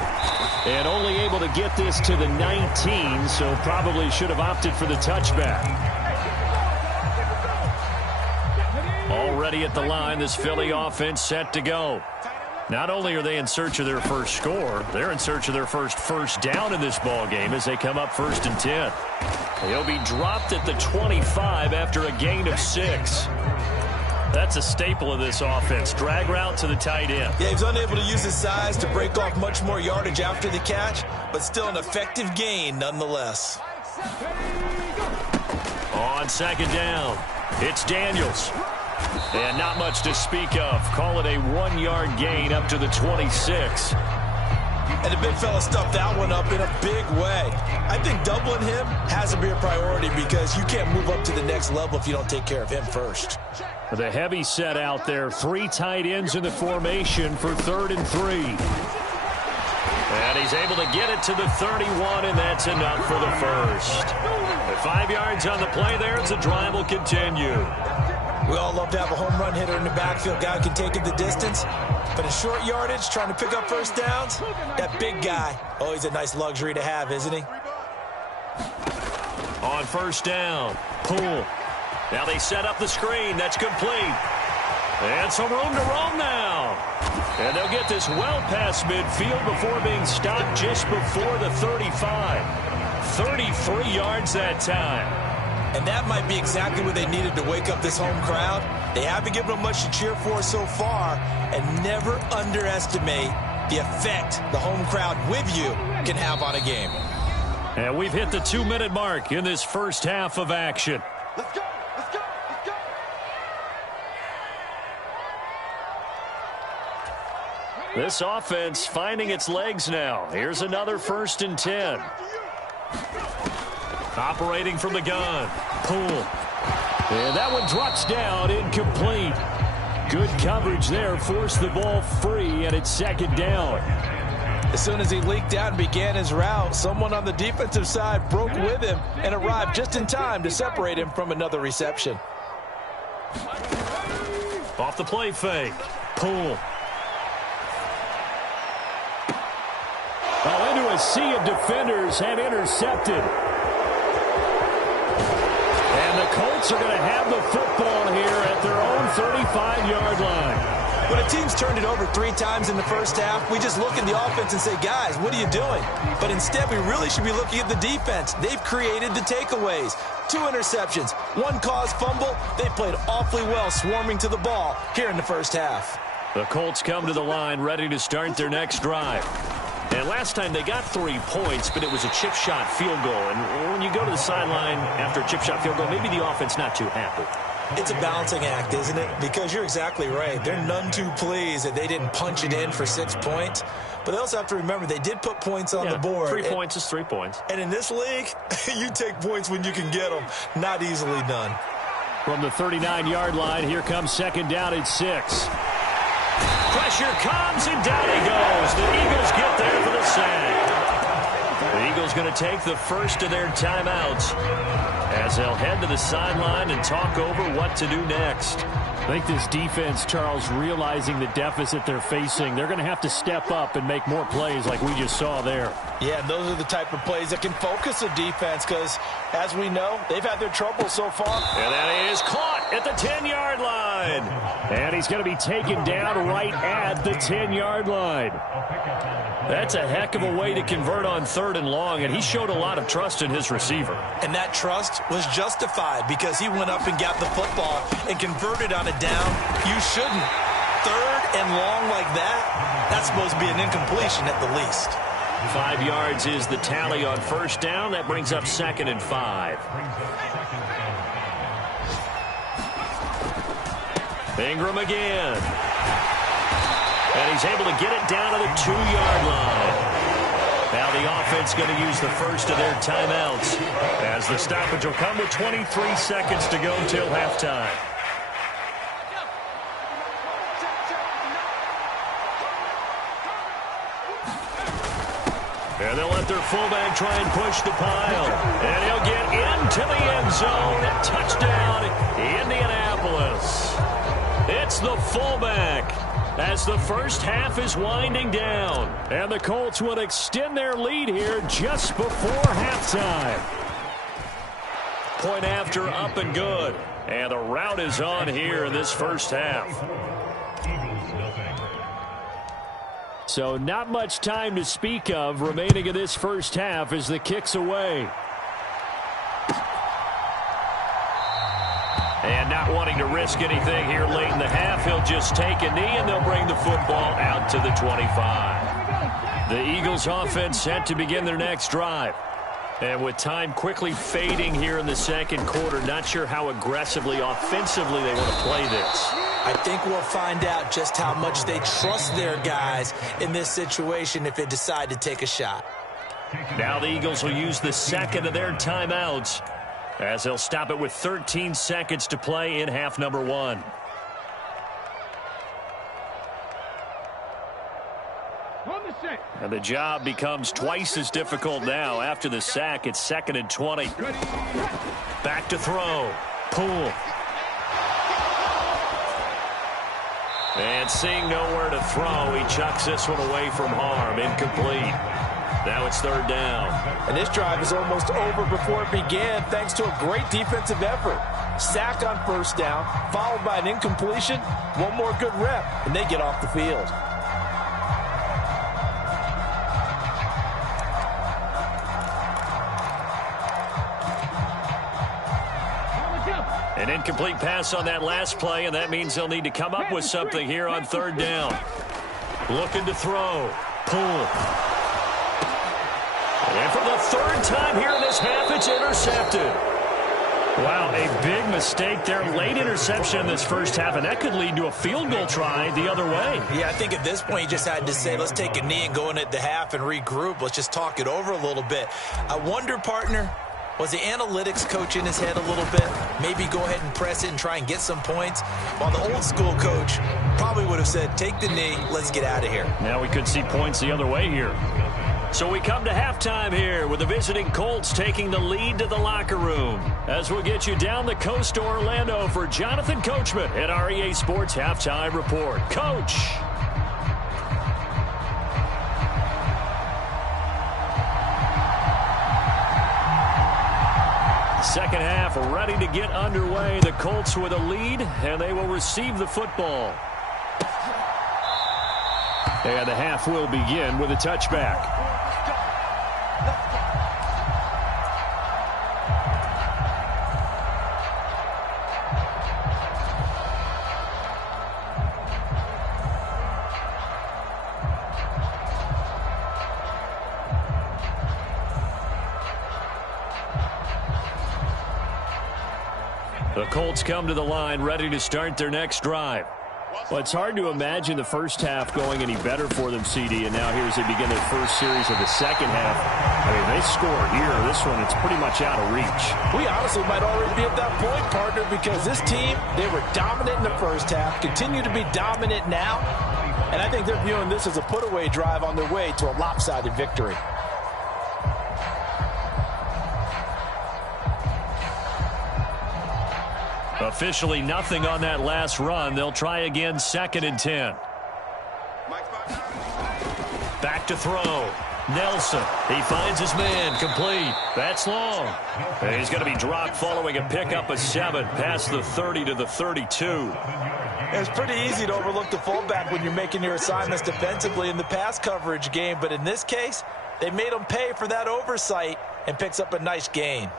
And only able to get this to the 19, so probably should have opted for the touchback. Already at the line, this Philly offense set to go. Not only are they in search of their first score, they're in search of their first down in this ball game as they come up 1st and 10. He'll be dropped at the 25 after a gain of 6. That's a staple of this offense. Drag route to the tight end. Yeah, he's unable to use his size to break off much more yardage after the catch, but still an effective gain nonetheless. On 2nd down, it's Daniels. And not much to speak of. Call it a 1-yard gain up to the 26. And the big fella stuffed that one up in a big way. I think doubling him has to be a priority because you can't move up to the next level if you don't take care of him first. The heavy set out there. 3 tight ends in the formation for 3rd and 3. And he's able to get it to the 31, and that's enough for the first. At 5 yards on the play there, the drive will continue. We all love to have a home run hitter in the backfield. Guy who can take it the distance. But in short yardage, trying to pick up first downs, that big guy, oh, he's a nice luxury to have, isn't he? On 1st down, Poole. Now they set up the screen. That's complete. And some room to roam now. And they'll get this well past midfield before being stopped just before the 35. 33 yards that time. And that might be exactly what they needed to wake up this home crowd. They haven't given them much to cheer for so far, and never underestimate the effect the home crowd with you can have on a game. And we've hit the 2-minute mark in this first half of action. Let's go! Let's go! Let's go! This offense finding its legs now. Here's another 1st and 10. Operating from the gun. Poole. And that one drops down, incomplete. Good coverage there, forced the ball free, and it's 2nd down. As soon as he leaked out and began his route, someone on the defensive side broke with him and arrived just in time to separate him from another reception. Off the play fake. Poole. Oh, into a sea of defenders and intercepted. And the Colts are going to have the football here at their own 35-yard line. When a team's turned it over 3 times in the first half, we just look at the offense and say, guys, what are you doing? But instead, we really should be looking at the defense. They've created the takeaways. 2 interceptions, 1 caused fumble. They played awfully well swarming to the ball here in the first half. The Colts come to the line ready to start their next drive. And last time they got 3 points, but it was a chip shot field goal. And when you go to the sideline after a chip shot field goal, maybe the offense not too happy. It's a balancing act, isn't it? Because you're exactly right. They're none too pleased that they didn't punch it in for 6 points. But they also have to remember they did put points on the board. 3 points is 3 points. And in this league, you take points when you can get them. Not easily done. From the 39-yard line, here comes 2nd down and 6. Pressure comes, and down he goes. The Eagles get there for the sack. The Eagles going to take the first of their timeouts as they'll head to the sideline and talk over what to do next. I think this defense, Charles, realizing the deficit they're facing, they're going to have to step up and make more plays like we just saw there. Yeah, those are the type of plays that can focus a defense because, as we know, they've had their trouble so far. And that is caught at the 10-yard line. And he's going to be taken down right at the 10-yard line. That's a heck of a way to convert on 3rd and long, and he showed a lot of trust in his receiver. And that trust was justified because he went up and got the football and converted on a down. You shouldn't. 3rd and long like that, that's supposed to be an incompletion at the least. 5 yards is the tally on 1st down. That brings up 2nd and 5. Ingram again. And he's able to get it down to the 2-yard line. Now the offense going to use the first of their timeouts as the stoppage will come with 23 seconds to go till halftime. And they'll let their fullback try and push the pile. And he'll get into the end zone. Touchdown, Indianapolis. It's the fullback as the first half is winding down. And the Colts will extend their lead here just before halftime. Point after, up and good. And the route is on here in this first half. So not much time to speak of remaining in this first half as the kick's away. And not wanting to risk anything here late in the half, he'll just take a knee and they'll bring the football out to the 25. The Eagles offense set to begin their next drive. And with time quickly fading here in the second quarter, not sure how aggressively, offensively they want to play this. I think we'll find out just how much they trust their guys in this situation if they decide to take a shot. Now the Eagles will use the second of their timeouts as they'll stop it with 13 seconds to play in half number 1. And the job becomes twice as difficult now. After the sack, it's 2nd and 20. Back to throw. Poole. And seeing nowhere to throw, he chucks this one away from harm. Incomplete. Now it's 3rd down. And this drive is almost over before it began thanks to a great defensive effort. Sack on 1st down, followed by an incompletion. One more good rep, and they get off the field. An incomplete pass on that last play, and that means they'll need to come up with something here on 3rd down. Looking to throw. Poole. And for the 3rd time here in this half, it's intercepted. Wow, a big mistake there. Late interception in this first half, and that could lead to a field goal try the other way. Yeah, I think at this point you just had to say, let's take a knee and go in at the half and regroup. Let's just talk it over a little bit. I wonder, partner, was the analytics coach in his head a little bit? Maybe go ahead and press it and try and get some points. While the old school coach probably would have said, take the knee, let's get out of here. Now we could see points the other way here. So we come to halftime here with the visiting Colts taking the lead to the locker room. As we'll get you down the coast to Orlando for Jonathan Coachman at our EA Sports Halftime Report. Coach. Second half ready to get underway. The Colts with a lead, and they will receive the football. And the half will begin with a touchback. The Colts come to the line ready to start their next drive. Well, it's hard to imagine the first half going any better for them, CD, and now here as they begin their first series of the second half. I mean, they score here. This one, it's pretty much out of reach. We honestly might already be at that point, partner, because this team, they were dominant in the first half, continue to be dominant now, and I think they're viewing this as a put-away drive on their way to a lopsided victory. Officially nothing on that last run. They'll try again, 2nd and 10. Back to throw. Nelson. He finds his man. Complete. That's long. And he's going to be dropped following a pickup of 7 past the 30 to the 32. It's pretty easy to overlook the fullback when you're making your assignments defensively in the pass coverage game. But in this case, they made him pay for that oversight and picks up a nice gain.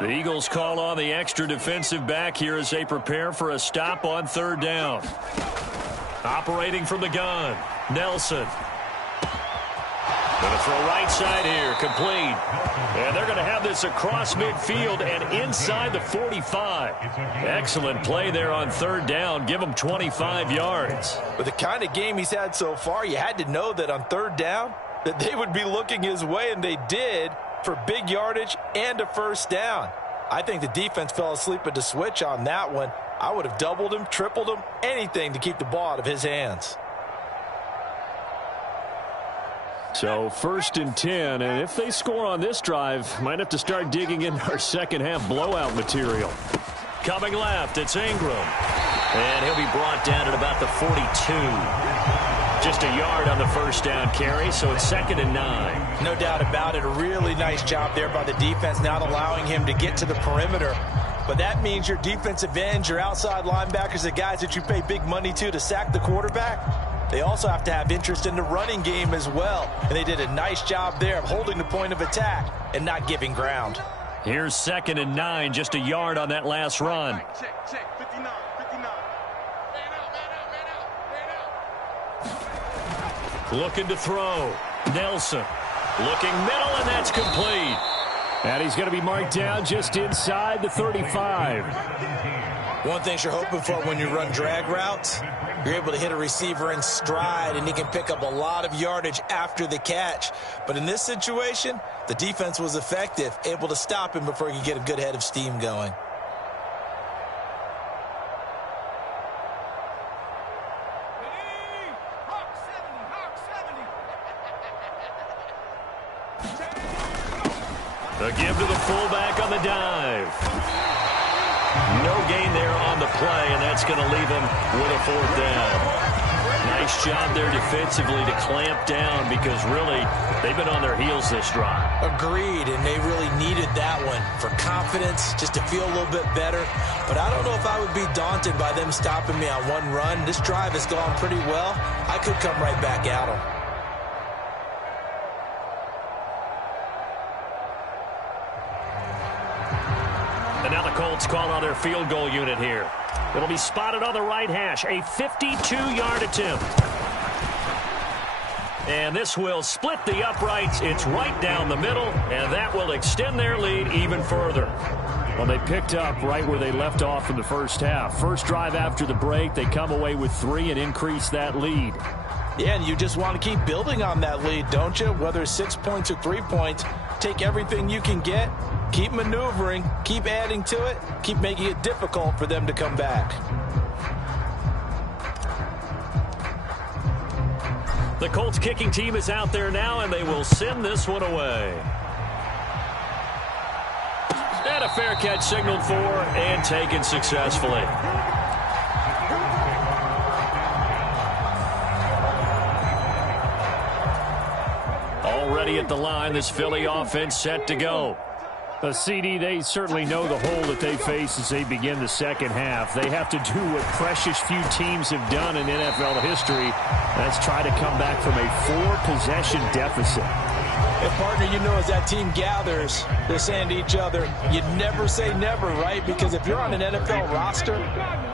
The Eagles call on the extra defensive back here as they prepare for a stop on 3rd down. Operating from the gun, Nelson. Going to throw right side here, complete. And they're going to have this across midfield and inside the 45. Excellent play there on 3rd down. Give him 25 yards. With the kind of game he's had so far, you had to know that on 3rd down that they would be looking his way, and they did, for big yardage and a first down. I think the defense fell asleep at the switch on that one. I would have doubled him, tripled him, anything to keep the ball out of his hands. So 1st and 10, and if they score on this drive, might have to start digging into our second half blowout material. Coming left, it's Ingram. And he'll be brought down at about the 42. Just a yard on the first down carry, so it's 2nd and 9. No doubt about it. A really nice job there by the defense, not allowing him to get to the perimeter. But that means your defensive ends, your outside linebackers, the guys that you pay big money to sack the quarterback, they also have to have interest in the running game as well. And they did a nice job there of holding the point of attack and not giving ground. Here's 2nd and 9, just a yard on that last run. Check, 59, 59. Looking to throw. Nelson. Looking middle, and that's complete. And he's going to be marked down just inside the 35. One thing you're hoping for when you run drag routes, you're able to hit a receiver in stride, and he can pick up a lot of yardage after the catch. But in this situation, the defense was effective, able to stop him before he could get a good head of steam going. The give to the fullback on the dive. No gain there on the play, and that's going to leave him with a 4th down. Nice job there defensively to clamp down because really they've been on their heels this drive. Agreed, and they really needed that one for confidence, just to feel a little bit better. But I don't know if I would be daunted by them stopping me on one run. This drive has gone pretty well. I could come right back at them. And now the Colts call on their field goal unit here. It'll be spotted on the right hash. A 52-yard attempt. And this will split the uprights. It's right down the middle, and that will extend their lead even further. Well, they picked up right where they left off in the first half. First drive after the break, they come away with 3 and increase that lead. Yeah, and you just want to keep building on that lead, don't you? Whether it's 6 points or 3 points, take everything you can get, keep maneuvering, keep adding to it, keep making it difficult for them to come back. The Colts kicking team is out there now, and they will send this one away. And a fair catch signaled for and taken successfully. Already at the line, this Philly offense set to go. CD, they certainly know the hole that they face as they begin the second half. They have to do what precious few teams have done in NFL history. That's try to come back from a 4-possession deficit. And, partner, you know, as that team gathers, they're saying to each other, you never say never, right? Because if you're on an NFL roster,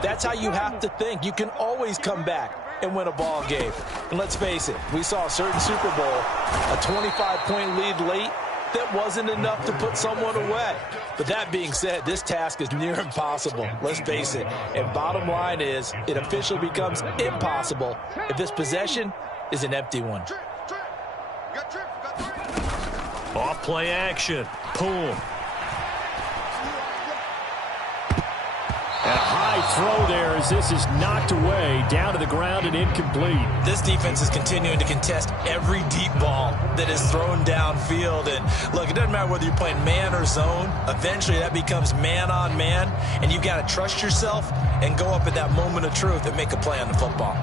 that's how you have to think. You can always come back and win a ball game. And let's face it, we saw a certain Super Bowl, a 25-point lead late, that wasn't enough to put someone away. But that being said, this task is near impossible. Let's face it. And bottom line is, it officially becomes impossible if this possession is an empty one. Off play action. Pull. A high throw there as this is knocked away, down to the ground and incomplete. This defense is continuing to contest every deep ball that is thrown downfield. And look, it doesn't matter whether you're playing man or zone. Eventually that becomes man on man, and you've got to trust yourself and go up at that moment of truth and make a play on the football.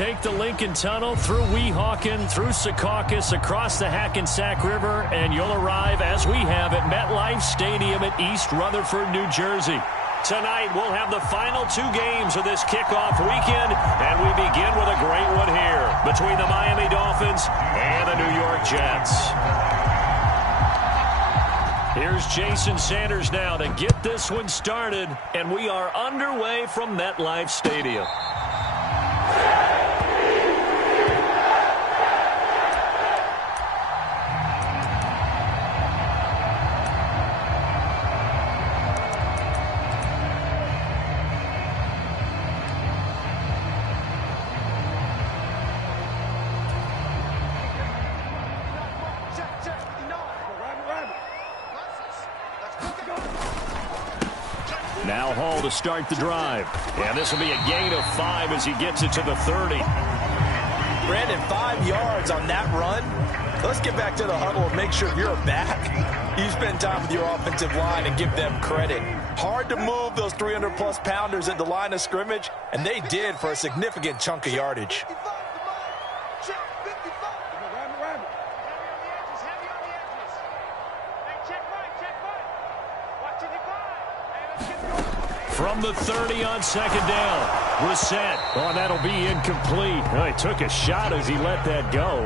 take the Lincoln Tunnel through Weehawken, through Secaucus, across the Hackensack River, and you'll arrive, as we have, at MetLife Stadium at East Rutherford, New Jersey. Tonight, we'll have the final 2 games of this kickoff weekend, and we begin with a great one here between the Miami Dolphins and the New York Jets. Here's Jason Sanders now to get this one started, and we are underway from MetLife Stadium. Now Hall to start the drive. And this will be a gain of 5 as he gets it to the 30. Brandon, 5 yards on that run. Let's get back to the huddle and make sure you're back. You spend time with your offensive line and give them credit. Hard to move those 300-plus pounders at the line of scrimmage, and they did for a significant chunk of yardage. From the 30 on second down. Brissett. Oh, that'll be incomplete. Oh, he took a shot as he let that go.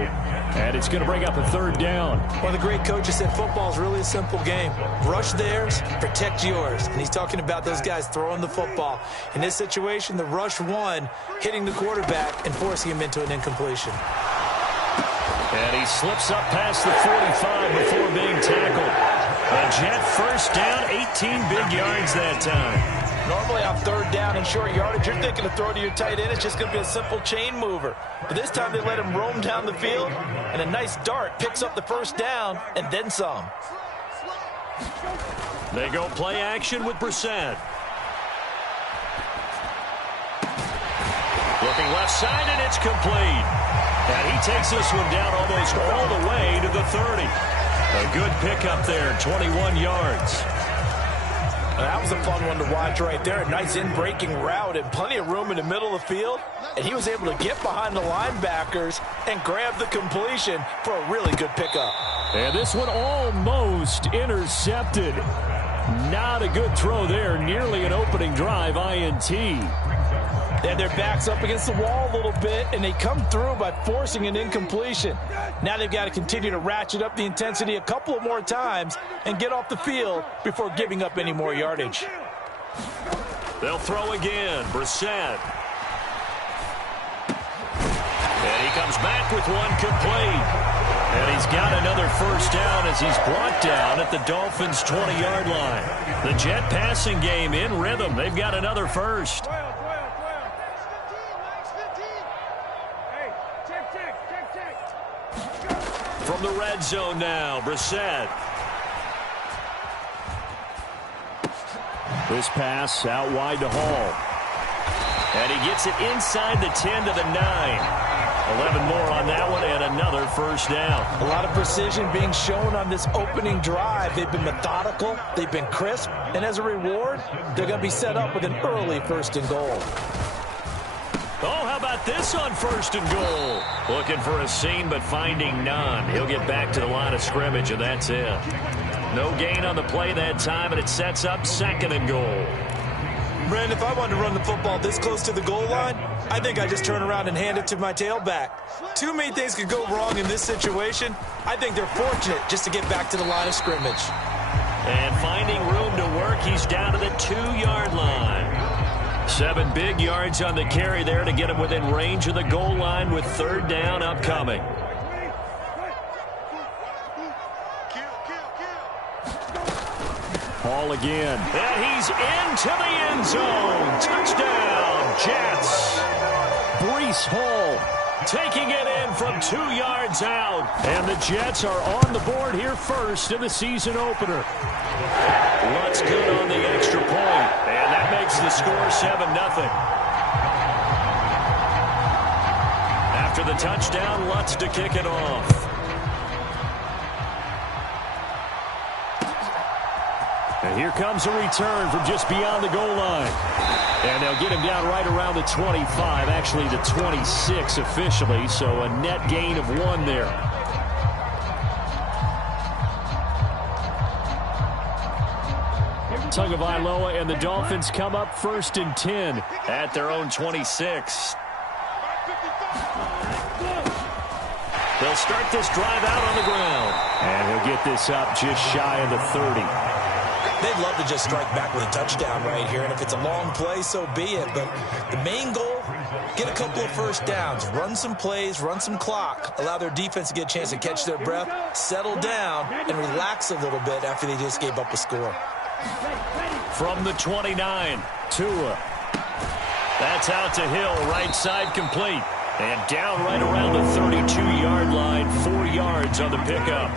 And it's going to bring up a 3rd down. One of the great coaches said football is really a simple game. Rush theirs, protect yours. And he's talking about those guys throwing the football. In this situation, the rush won, hitting the quarterback and forcing him into an incompletion. And he slips up past the 45 before being tackled. A Jet first down, 18 big yards that time. Normally on 3rd down and short yardage, you're thinking to throw to your tight end. It's just going to be a simple chain mover. But this time they let him roam down the field, and a nice dart picks up the 1st down and then some. They go play action with Brissett. Looking left side, and it's complete. And he takes this one down almost all the way to the 30. A good pickup there, 21 yards. That was a fun one to watch right there. A nice in-breaking route and plenty of room in the middle of the field. And he was able to get behind the linebackers and grab the completion for a really good pickup. And this one almost intercepted. Not a good throw there. Nearly an opening drive INT. They had their backs up against the wall a little bit, and they come through by forcing an incompletion. Now they've got to continue to ratchet up the intensity a couple of more times and get off the field before giving up any more yardage. They'll throw again. Brissett. And he comes back with one complete. And he's got another 1st down as he's brought down at the Dolphins' 20-yard line. The Jet passing game in rhythm. They've got another 1st. From the red zone now, Brissett. This pass out wide to Hall. And he gets it inside the 10 to the 9. 11 more on that one and another 1st down. A lot of precision being shown on this opening drive. They've been methodical, they've been crisp, and as a reward, they're going to be set up with an early 1st and goal. Oh, how about this on 1st and goal? Looking for a seam, but finding none. He'll get back to the line of scrimmage, and that's it. No gain on the play that time, and it sets up 2nd and goal. Brandon, if I wanted to run the football this close to the goal line, I think I just turn around and hand it to my tailback. 2 main things could go wrong in this situation. I think they're fortunate just to get back to the line of scrimmage. And finding room to work, he's down to the 2-yard line. 7 big yards on the carry there to get him within range of the goal line with 3rd down upcoming. Hall again. And he's into the end zone. Touchdown, Jets. Breece Hall taking it in from 2 yards out. And the Jets are on the board here first in the season opener. Lutz good on the extra point. And that makes the score 7-0. After the touchdown, Lutz to kick it off. And here comes a return from just beyond the goal line. And they'll get him down right around the 25, actually the 26 officially, so a net gain of 1 there. Tagovailoa and the Dolphins come up 1st and 10 at their own 26. They'll start this drive out on the ground. And he'll get this up just shy of the 30. They'd love to just strike back with a touchdown right here, and if it's a long play, so be it. But the main goal, get a couple of first downs, run some plays, run some clock, allow their defense to get a chance to catch their breath, settle down, and relax a little bit after they just gave up a score. From the 29, Tua. That's out to Hill, right side complete. And down right around the 32-yard line, 4 yards on the pickup.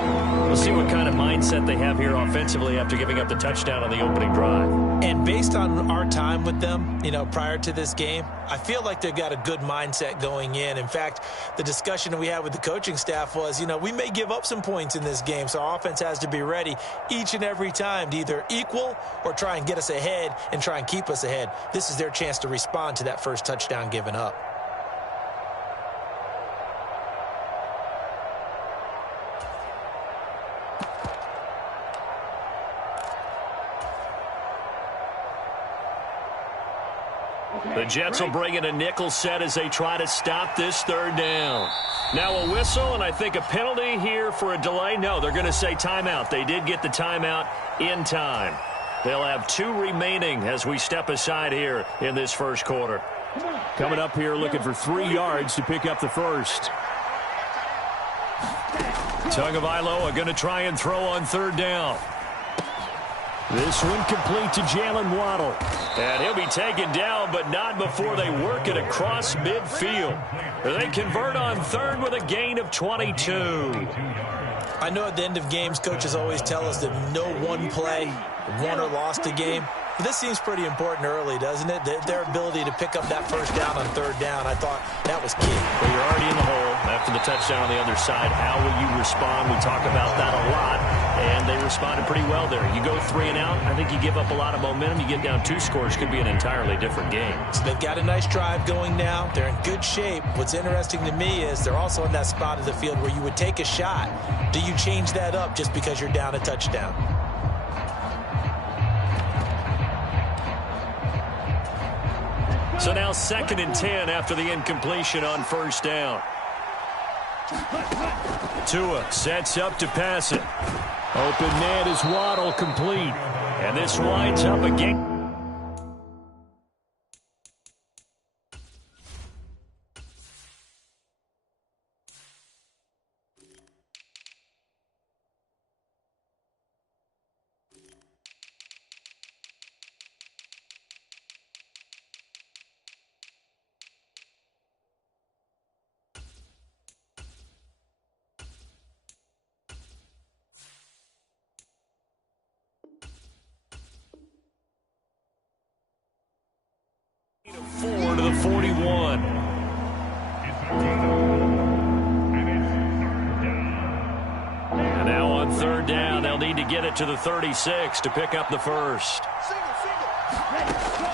We'll see what kind of mindset they have here offensively after giving up the touchdown on the opening drive. And based on our time with them, prior to this game, I feel like they've got a good mindset going in. In fact, the discussion that we had with the coaching staff was, we may give up some points in this game, so our offense has to be ready each and every time to either equal or try and get us ahead and try and keep us ahead. This is their chance to respond to that first touchdown given up. The Jets will bring in a nickel set as they try to stop this 3rd down. Now a whistle, and I think a penalty here for a delay. No, they're going to say timeout. They did get the timeout in time. They'll have 2 remaining as we step aside here in this first quarter. Coming up here looking for 3 yards to pick up the first. Tagovailoa going to try and throw on 3rd down. This one complete to Jalen Waddle. And he'll be taken down, but not before they work it across midfield. They convert on 3rd with a gain of 22. I know at the end of games, coaches always tell us that no one play won or lost a game. But this seems pretty important early, doesn't it? Their ability to pick up that first down on 3rd down, I thought that was key. Well, you're already in the hole after the touchdown on the other side. How will you respond? We talk about that a lot, and they responded pretty well there. You go 3 and out, I think you give up a lot of momentum. You get down 2 scores, could be an entirely different game. So they've got a nice drive going now. They're in good shape. What's interesting to me is they're also in that spot of the field where you would take a shot. Do you change that up just because you're down a touchdown? So now 2nd and 10 after the incompletion on 1st down. Tua sets up to pass it. Open man is Waddle, complete. And this winds up again. To the 41. And now on 3rd down, they'll need to get it to the 36 to pick up the first.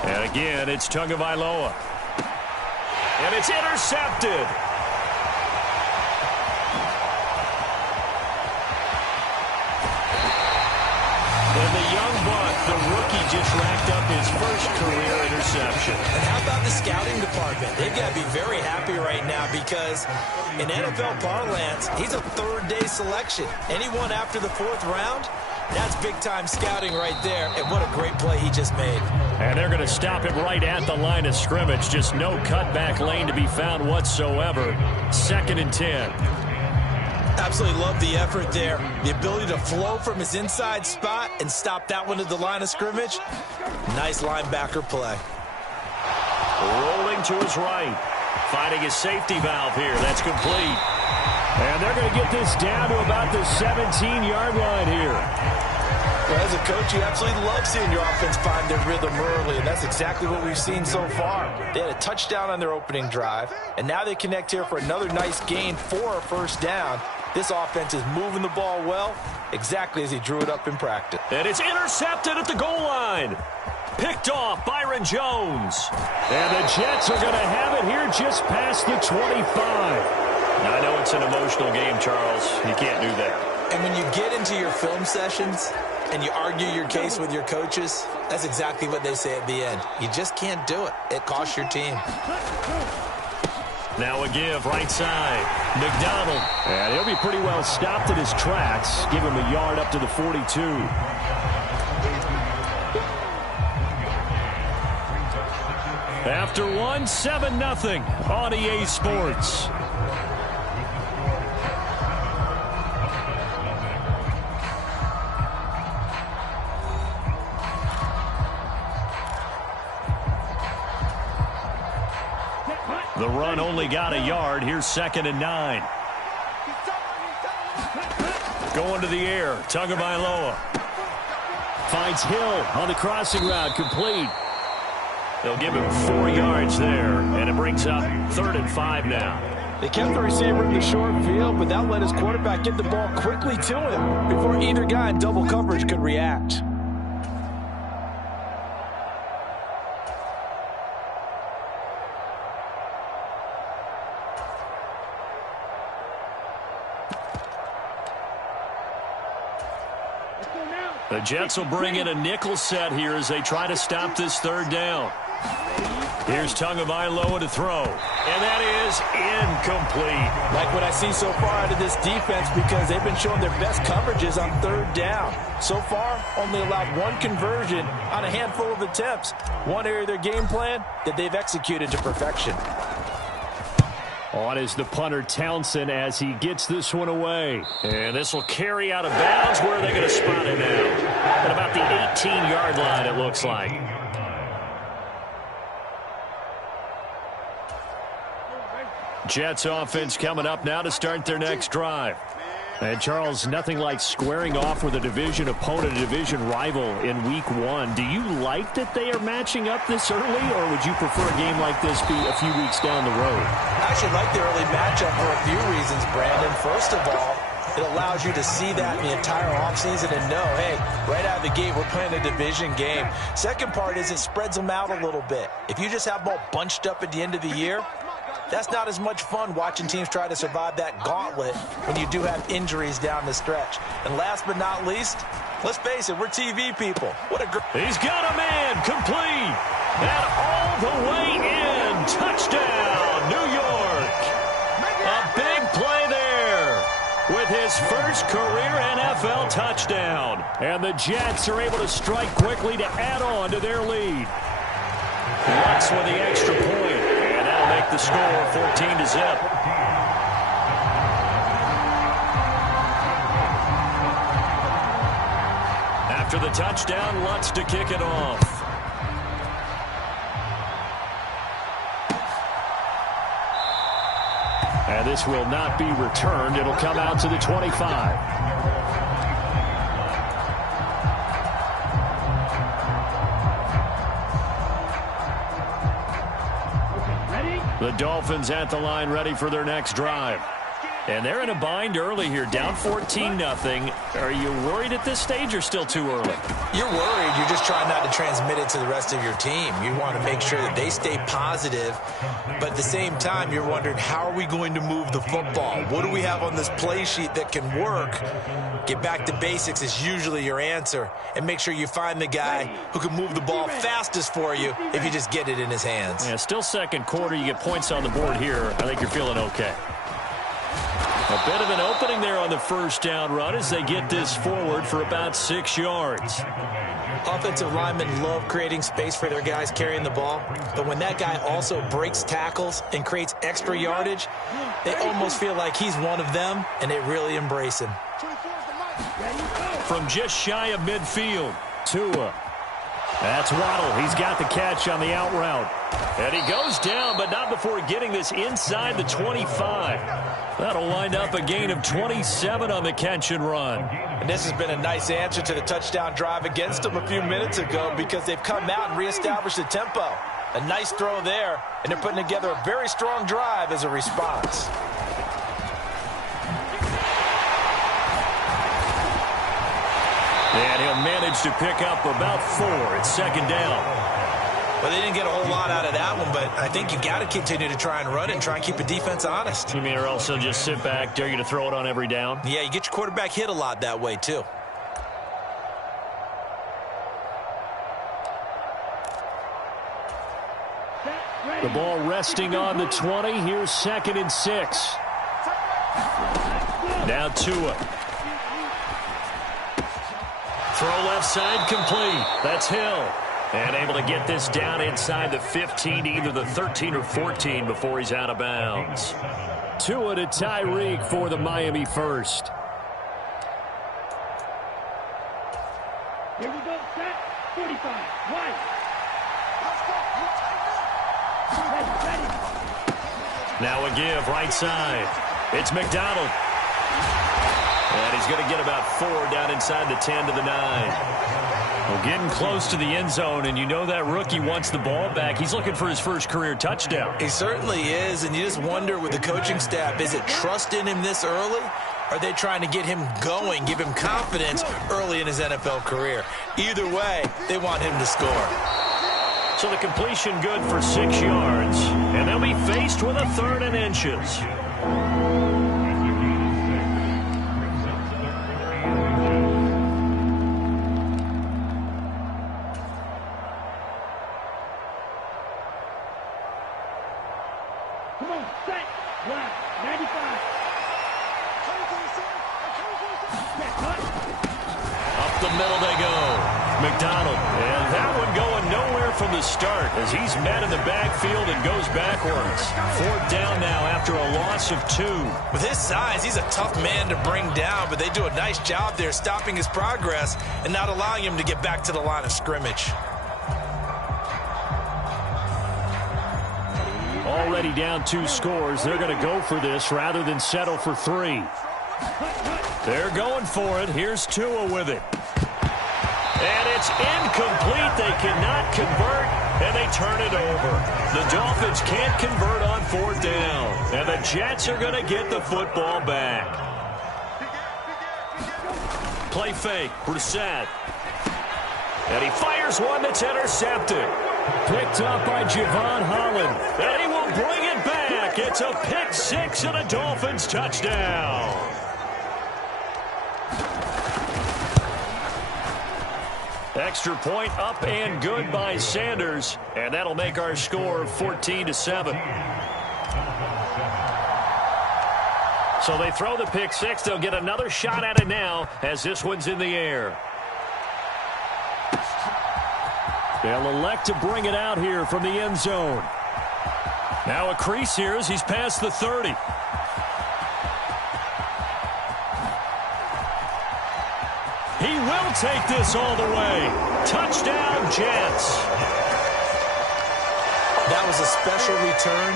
And again, it's Tagovailoa. And it's intercepted. And the young buck, the rookie, just racked up his first career interception. And how about the scouting department? They've got to be very happy right now because in NFL parlance, he's a 3rd-day selection. Anyone after the 4th round, that's big-time scouting right there. And what a great play he just made. And they're going to stop him right at the line of scrimmage. Just no cutback lane to be found whatsoever. 2nd and 10. Absolutely love the effort there. The ability to flow from his inside spot and stop that one at the line of scrimmage. Nice linebacker play. Rolling to his right. Finding his safety valve here. That's complete. And they're going to get this down to about the 17-yard line here. Well, as a coach, you absolutely love seeing your offense find their rhythm early, and that's exactly what we've seen so far. They had a touchdown on their opening drive, and now they connect here for another nice gain for a first down. This offense is moving the ball well, exactly as he drew it up in practice. And it's intercepted at the goal line. Picked off Byron Jones. And the Jets are going to have it here just past the 25. Now, I know it's an emotional game, Charles. You can't do that. And when you get into your film sessions and you argue your case with your coaches, that's exactly what they say at the end. You just can't do it. It costs your team. Now a give, right side. McDonald. And he'll be pretty well stopped in his tracks. Give him a yard up to the 42. After one, 7-0 on EA Sports. The run only got a yard. Here's 2nd and 9. Going to the air. Tagovailoa. Finds Hill on the crossing route. Complete. They'll give him 4 yards there. And it brings up 3rd and 5 now. They kept the receiver in the short field, but that let his quarterback get the ball quickly to him before either guy in double coverage could react. The Jets will bring in a nickel set here as they try to stop this 3rd down. Here's Tagovailoa to throw. And that is incomplete. Like what I see so far out of this defense, because they've been showing their best coverages on 3rd down. So far, only allowed 1 conversion on a handful of attempts. One area of their game plan that they've executed to perfection. On is the punter Townsend as he gets this one away. And this will carry out of bounds. Where are they going to spot it now? At about the 18-yard line, it looks like. Jets offense coming up now to start their next drive. And, Charles, nothing like squaring off with a division opponent, a division rival in Week 1. Do you like that they are matching up this early, or would you prefer a game like this be a few weeks down the road? I actually like the early matchup for a few reasons, Brandon. First of all, it allows you to see that in the entire offseason and know, hey, right out of the gate, we're playing a division game. Second part is it spreads them out a little bit. If you just have them all bunched up at the end of the year, that's not as much fun watching teams try to survive that gauntlet when you do have injuries down the stretch. And last but not least, let's face it, we're TV people. What a great... He's got a man complete. And all the way in. Touchdown, New York. A big play there with his first career NFL touchdown. And the Jets are able to strike quickly to add on to their lead. Lux with the extra point. Make the score 14-0. After the touchdown, Lutz to kick it off. And this will not be returned. It'll come out to the 25. The Dolphins at the line ready for their next drive. And they're in a bind early here, down 14-0. Are you worried at this stage or still too early? You're worried. You're just trying not to transmit it to the rest of your team. You want to make sure that they stay positive. But at the same time, you're wondering, how are we going to move the football? What do we have on this play sheet that can work? Get back to basics is usually your answer. And make sure you find the guy who can move the ball fastest for you if you just get it in his hands. Yeah, still second quarter. You get points on the board here. I think you're feeling okay. A bit of an opening there on the first down run as they get this forward for about 6 yards. Offensive linemen love creating space for their guys carrying the ball, but when that guy also breaks tackles and creates extra yardage, they almost feel like he's one of them, and they really embrace him. From just shy of midfield, Tua. That's Waddle. He's got the catch on the out route. And he goes down, but not before getting this inside the 25. That'll wind up a gain of 27 on the catch and run. And this has been a nice answer to the touchdown drive against them a few minutes ago because they've come out and reestablished the tempo. A nice throw there, and they're putting together a very strong drive as a response. And he'll manage to pick up about 4. It's second down. Well, they didn't get a whole lot out of that one, but I think you got to continue to try and run and try and keep the defense honest. You mean or else they'll just sit back, dare you to throw it on every down? Yeah, you get your quarterback hit a lot that way, too. The ball resting on the 20. Here's 2nd and 6. Now Tua. Throw left side complete. That's Hill. And able to get this down inside the 15, either the 13 or 14 before he's out of bounds. Tua to Tyreek for the Miami first. Here we go, set, 45, right. Now a give, right side. It's McDonald. And he's going to get about 4 down inside the 10 to the 9. Well, getting close to the end zone, and you know that rookie wants the ball back. He's looking for his first career touchdown. He certainly is, and you just wonder with the coaching staff, is it trust in him this early? Are they trying to get him going, give him confidence early in his NFL career? Either way, they want him to score. So the completion good for 6 yards. And they'll be faced with a 3rd and inches. Come on, set, right, 95. Up the middle they go. McDonald. And that one going nowhere from the start as he's met in the backfield and goes backwards. 4th down now after a loss of 2. With his size, he's a tough man to bring down, but they do a nice job there stopping his progress and not allowing him to get back to the line of scrimmage. Already down 2 scores. They're going to go for this rather than settle for 3. They're going for it. Here's Tua with it. And it's incomplete. They cannot convert, and they turn it over. The Dolphins can't convert on 4th down, and the Jets are going to get the football back. Play fake. Brissett. And he fires one that's intercepted. Picked up by Javon Holland. And he will bring it back. It's a pick 6 and a Dolphins touchdown. Extra point up and good by Sanders. And that'll make our score 14-7. So they throw the pick 6. They'll get another shot at it now as this one's in the air. They'll elect to bring it out here from the end zone. Now a crease here as he's past the 30. He will take this all the way. Touchdown, Jets. That was a special return,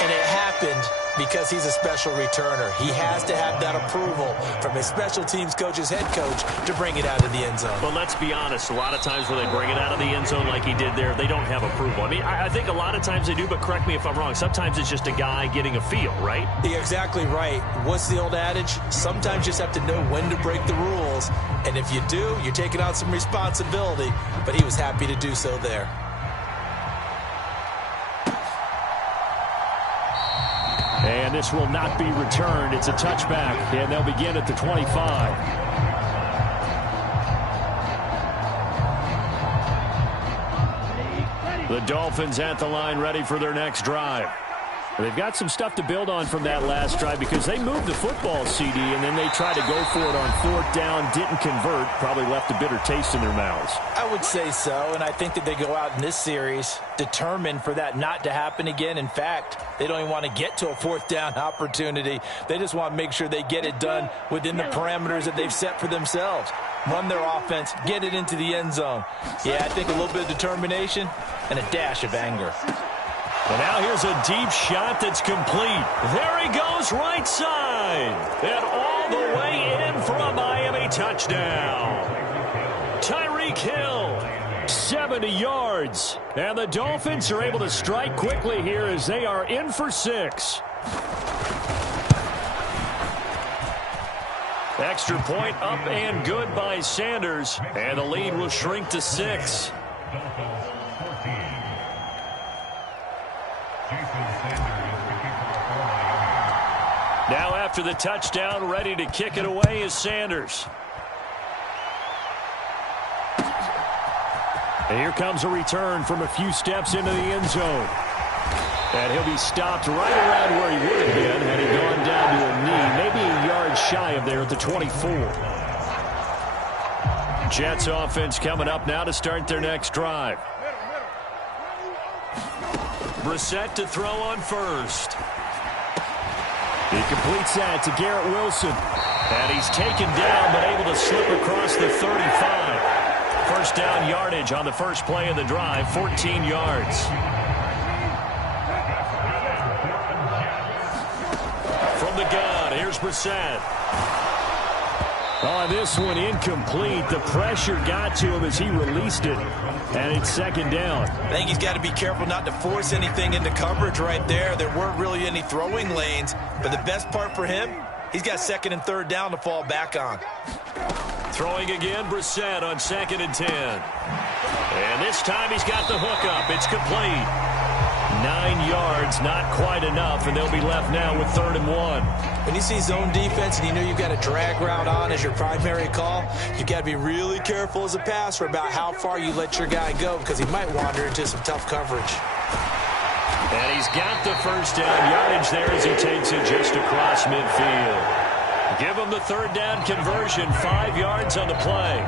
and it happened because he's a special returner. He has to have that approval from his special teams coach's head coach to bring it out of the end zone. But let's be honest, a lot of times when they bring it out of the end zone like he did there, they don't have approval. I mean, I think a lot of times they do, but correct me if I'm wrong. Sometimes it's just a guy getting a feel, right? You're exactly right. What's the old adage? Sometimes you just have to know when to break the rules. And if you do, you're taking on some responsibility. But he was happy to do so there. And this will not be returned. It's a touchback, and they'll begin at the 25. The Dolphins at the line ready for their next drive. They've got some stuff to build on from that last drive because they moved the football, CD, and then they tried to go for it on 4th down, didn't convert, probably left a bitter taste in their mouths. I would say so, and I think that they go out in this series determined for that not to happen again. In fact, they don't even want to get to a 4th down opportunity. They just want to make sure they get it done within the parameters that they've set for themselves. Run their offense, get it into the end zone. Yeah, I think a little bit of determination and a dash of anger. And now here's a deep shot that's complete. There he goes right side. And all the way in for a Miami touchdown. Tyreek Hill. 70 yards. And the Dolphins are able to strike quickly here as they are in for 6. Extra point up and good by Sanders, and the lead will shrink to 6. Now after the touchdown, ready to kick it away is Sanders. And here comes a return from a few steps into the end zone. And he'll be stopped right around where he would have been had he gone down to a knee, maybe a yard shy of there at the 24. Jets offense coming up now to start their next drive. Brissett to throw on first. He completes that to Garrett Wilson. And he's taken down but able to slip across the 35. First down yardage on the first play of the drive, 14 yards. From the gun, here's Brissett. Oh, this one incomplete. The pressure got to him as he released it. And it's second down. I think he's got to be careful not to force anything into coverage right there. There weren't really any throwing lanes. But the best part for him, he's got second and third down to fall back on. Throwing again, Brissett on 2nd and 10. And this time he's got the hookup. It's complete. 9 yards, not quite enough, and they'll be left now with 3rd and 1. When you see zone defense and you know you've got a drag route on as your primary call, you've got to be really careful as a passer about how far you let your guy go because he might wander into some tough coverage. And he's got the first down yardage there as he takes it just across midfield. Give him the 3rd down conversion, 5 yards on the play.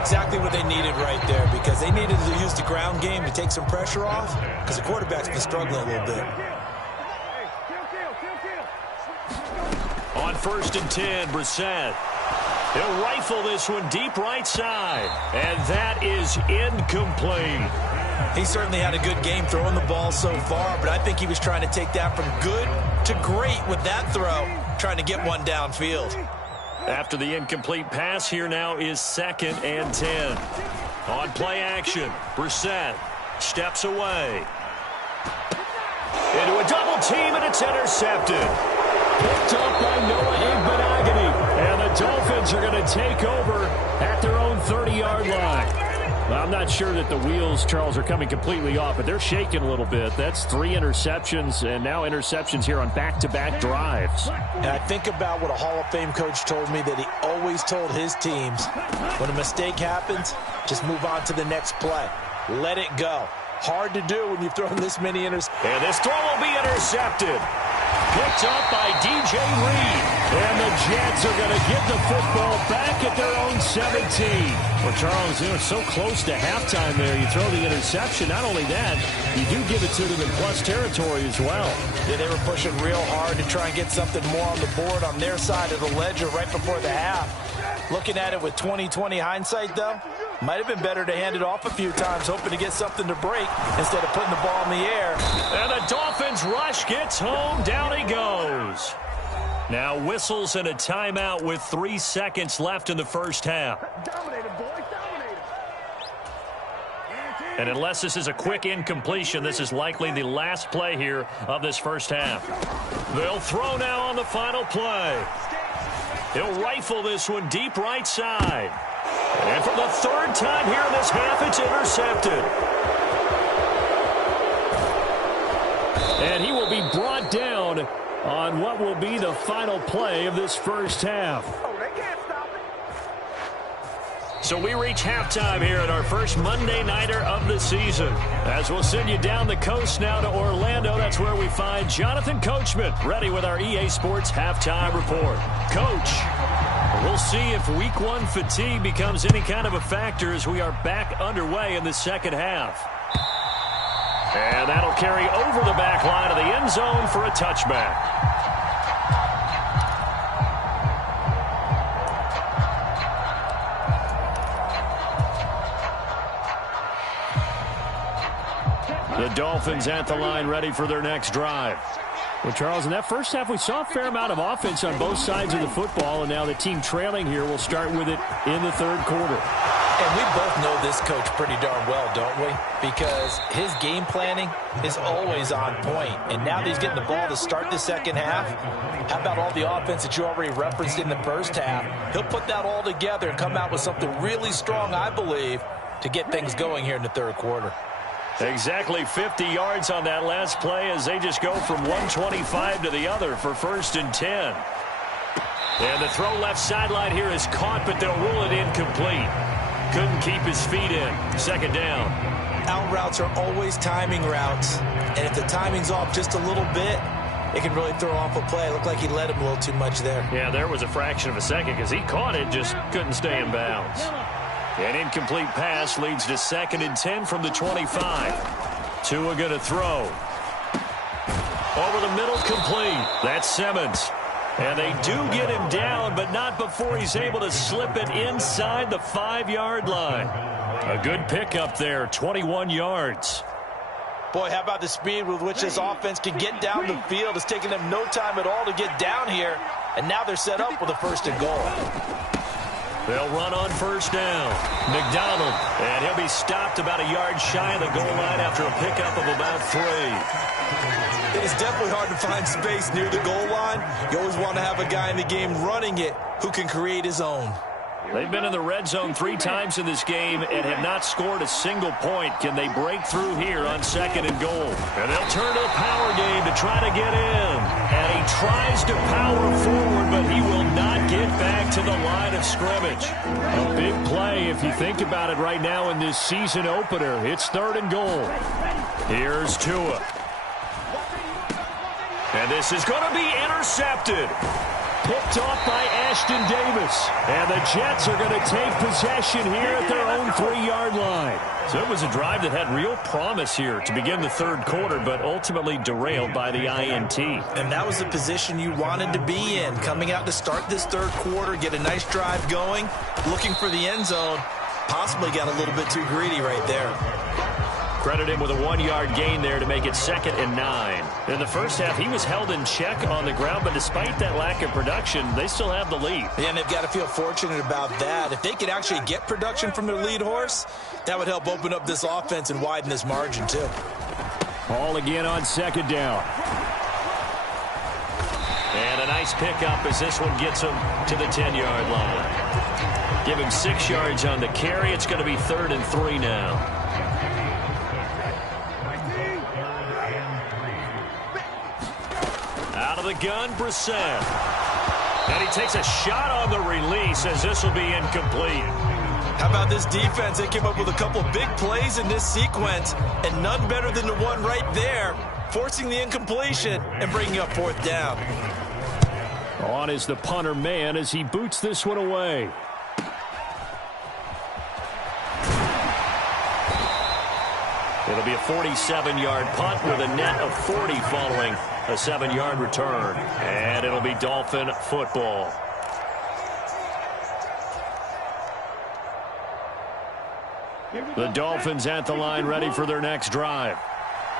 Exactly what they needed right there because they needed to use the ground game to take some pressure off because the quarterback's been struggling a little bit. On 1st and 10, Brissett. He'll rifle this one deep right side. And that is incomplete. He certainly had a good game throwing the ball so far, but I think he was trying to take that from good to great with that throw, trying to get one downfield. After the incomplete pass, here now is 2nd and 10. On play action, Brissett steps away. Into a double team, and it's intercepted. Picked up by Noah Igbenogany. And the Dolphins are going to take over at their own 30-yard line. Well, I'm not sure that the wheels, Charles, are coming completely off, but they're shaking a little bit. That's 3 interceptions, and now interceptions here on back-to-back drives. And I think about what a Hall of Fame coach told me that he always told his teams, when a mistake happens, just move on to the next play. Let it go. Hard to do when you've thrown this many interceptions. And this throw will be intercepted. Picked up by DJ Reed. And the Jets are going to get the football back at their own 17. Well, Charles, you know, so close to halftime there. You throw the interception. Not only that, you do give it to them in plus territory as well. Yeah, they were pushing real hard to try and get something more on the board on their side of the ledger right before the half. Looking at it with 20/20 hindsight, though, might have been better to hand it off a few times, hoping to get something to break instead of putting the ball in the air. And the Dolphins rush gets home. Down he goes. Now whistles and a timeout with 3 seconds left in the first half. And unless this is a quick incompletion, this is likely the last play here of this first half. They'll throw now on the final play. He'll rifle this one deep right side. And for the 3rd time here in this half, it's intercepted. And he will be brought down on what will be the final play of this first half. So we reach halftime here at our first Monday Nighter of the season. As we'll send you down the coast now to Orlando, that's where we find Jonathan Coachman ready with our EA Sports Halftime Report. Coach, we'll see if Week 1 fatigue becomes any kind of a factor as we are back underway in the second half. And that'll carry over the back line of the end zone for a touchback. The Dolphins at the line ready for their next drive. Well, Charles, in that first half, we saw a fair amount of offense on both sides of the football, and now the team trailing here will start with it in the 3rd quarter. And we both know this coach pretty darn well, don't we? Because his game planning is always on point. And now that he's getting the ball to start the second half, how about all the offense that you already referenced in the first half? He'll put that all together and come out with something really strong, I believe, to get things going here in the third quarter. Exactly 50 yards on that last play as they just go from 125 to the other for 1st and 10. And the throw left sideline here is caught, but they'll rule it incomplete. Couldn't keep his feet in. 2nd down. Out routes are always timing routes, and if the timing's off just a little bit, it can really throw off a play. It looked like he let him a little too much there. Yeah, there was a fraction of a second because he caught it, just couldn't stay in bounds. An incomplete pass leads to 2nd and 10 from the 25. Tua going to throw. Over the middle, complete. That's Simmons. And they do get him down, but not before he's able to slip it inside the 5-yard line. A good pickup there, 21 yards. Boy, how about the speed with which this offense can get down the field? It's taking them no time at all to get down here, and now they're set up with a 1st and goal. They'll run on 1st down. McDonald, and he'll be stopped about a yard shy of the goal line after a pickup of about 3. It is definitely hard to find space near the goal line. You always want to have a guy in the game running it who can create his own. They've been in the red zone 3 times in this game and have not scored a single point. Can they break through here on 2nd and goal? And they'll turn to the power game to try to get in. And he tries to power forward, but he will not get back to the line of scrimmage. A big play if you think about it right now in this season opener. It's 3rd and goal. Here's Tua. And this is going to be intercepted. Picked off by Ashton Davis. And the Jets are going to take possession here at their own 3-yard line. So it was a drive that had real promise here to begin the 3rd quarter, but ultimately derailed by the INT. And that was the position you wanted to be in. Coming out to start this 3rd quarter, get a nice drive going, looking for the end zone. Possibly got a little bit too greedy right there. Credit him with a 1-yard gain there to make it 2nd and 9. In the first half, he was held in check on the ground, but despite that lack of production, they still have the lead. Yeah, and they've got to feel fortunate about that. If they could actually get production from their lead horse, that would help open up this offense and widen this margin, too. Ball again on 2nd down. And a nice pickup as this one gets him to the 10-yard line. Give him 6 yards on the carry. It's going to be 3rd and 3 now. Out of the gun, Brissett. And he takes a shot on the release as this will be incomplete. How about this defense? They came up with a couple of big plays in this sequence, and none better than the one right there, forcing the incompletion and bringing up 4th down. On is the punter man as he boots this one away. It'll be a 47-yard punt with a net of 40 following a 7-yard return. And it'll be Dolphin football. The Dolphins at the line ready for their next drive.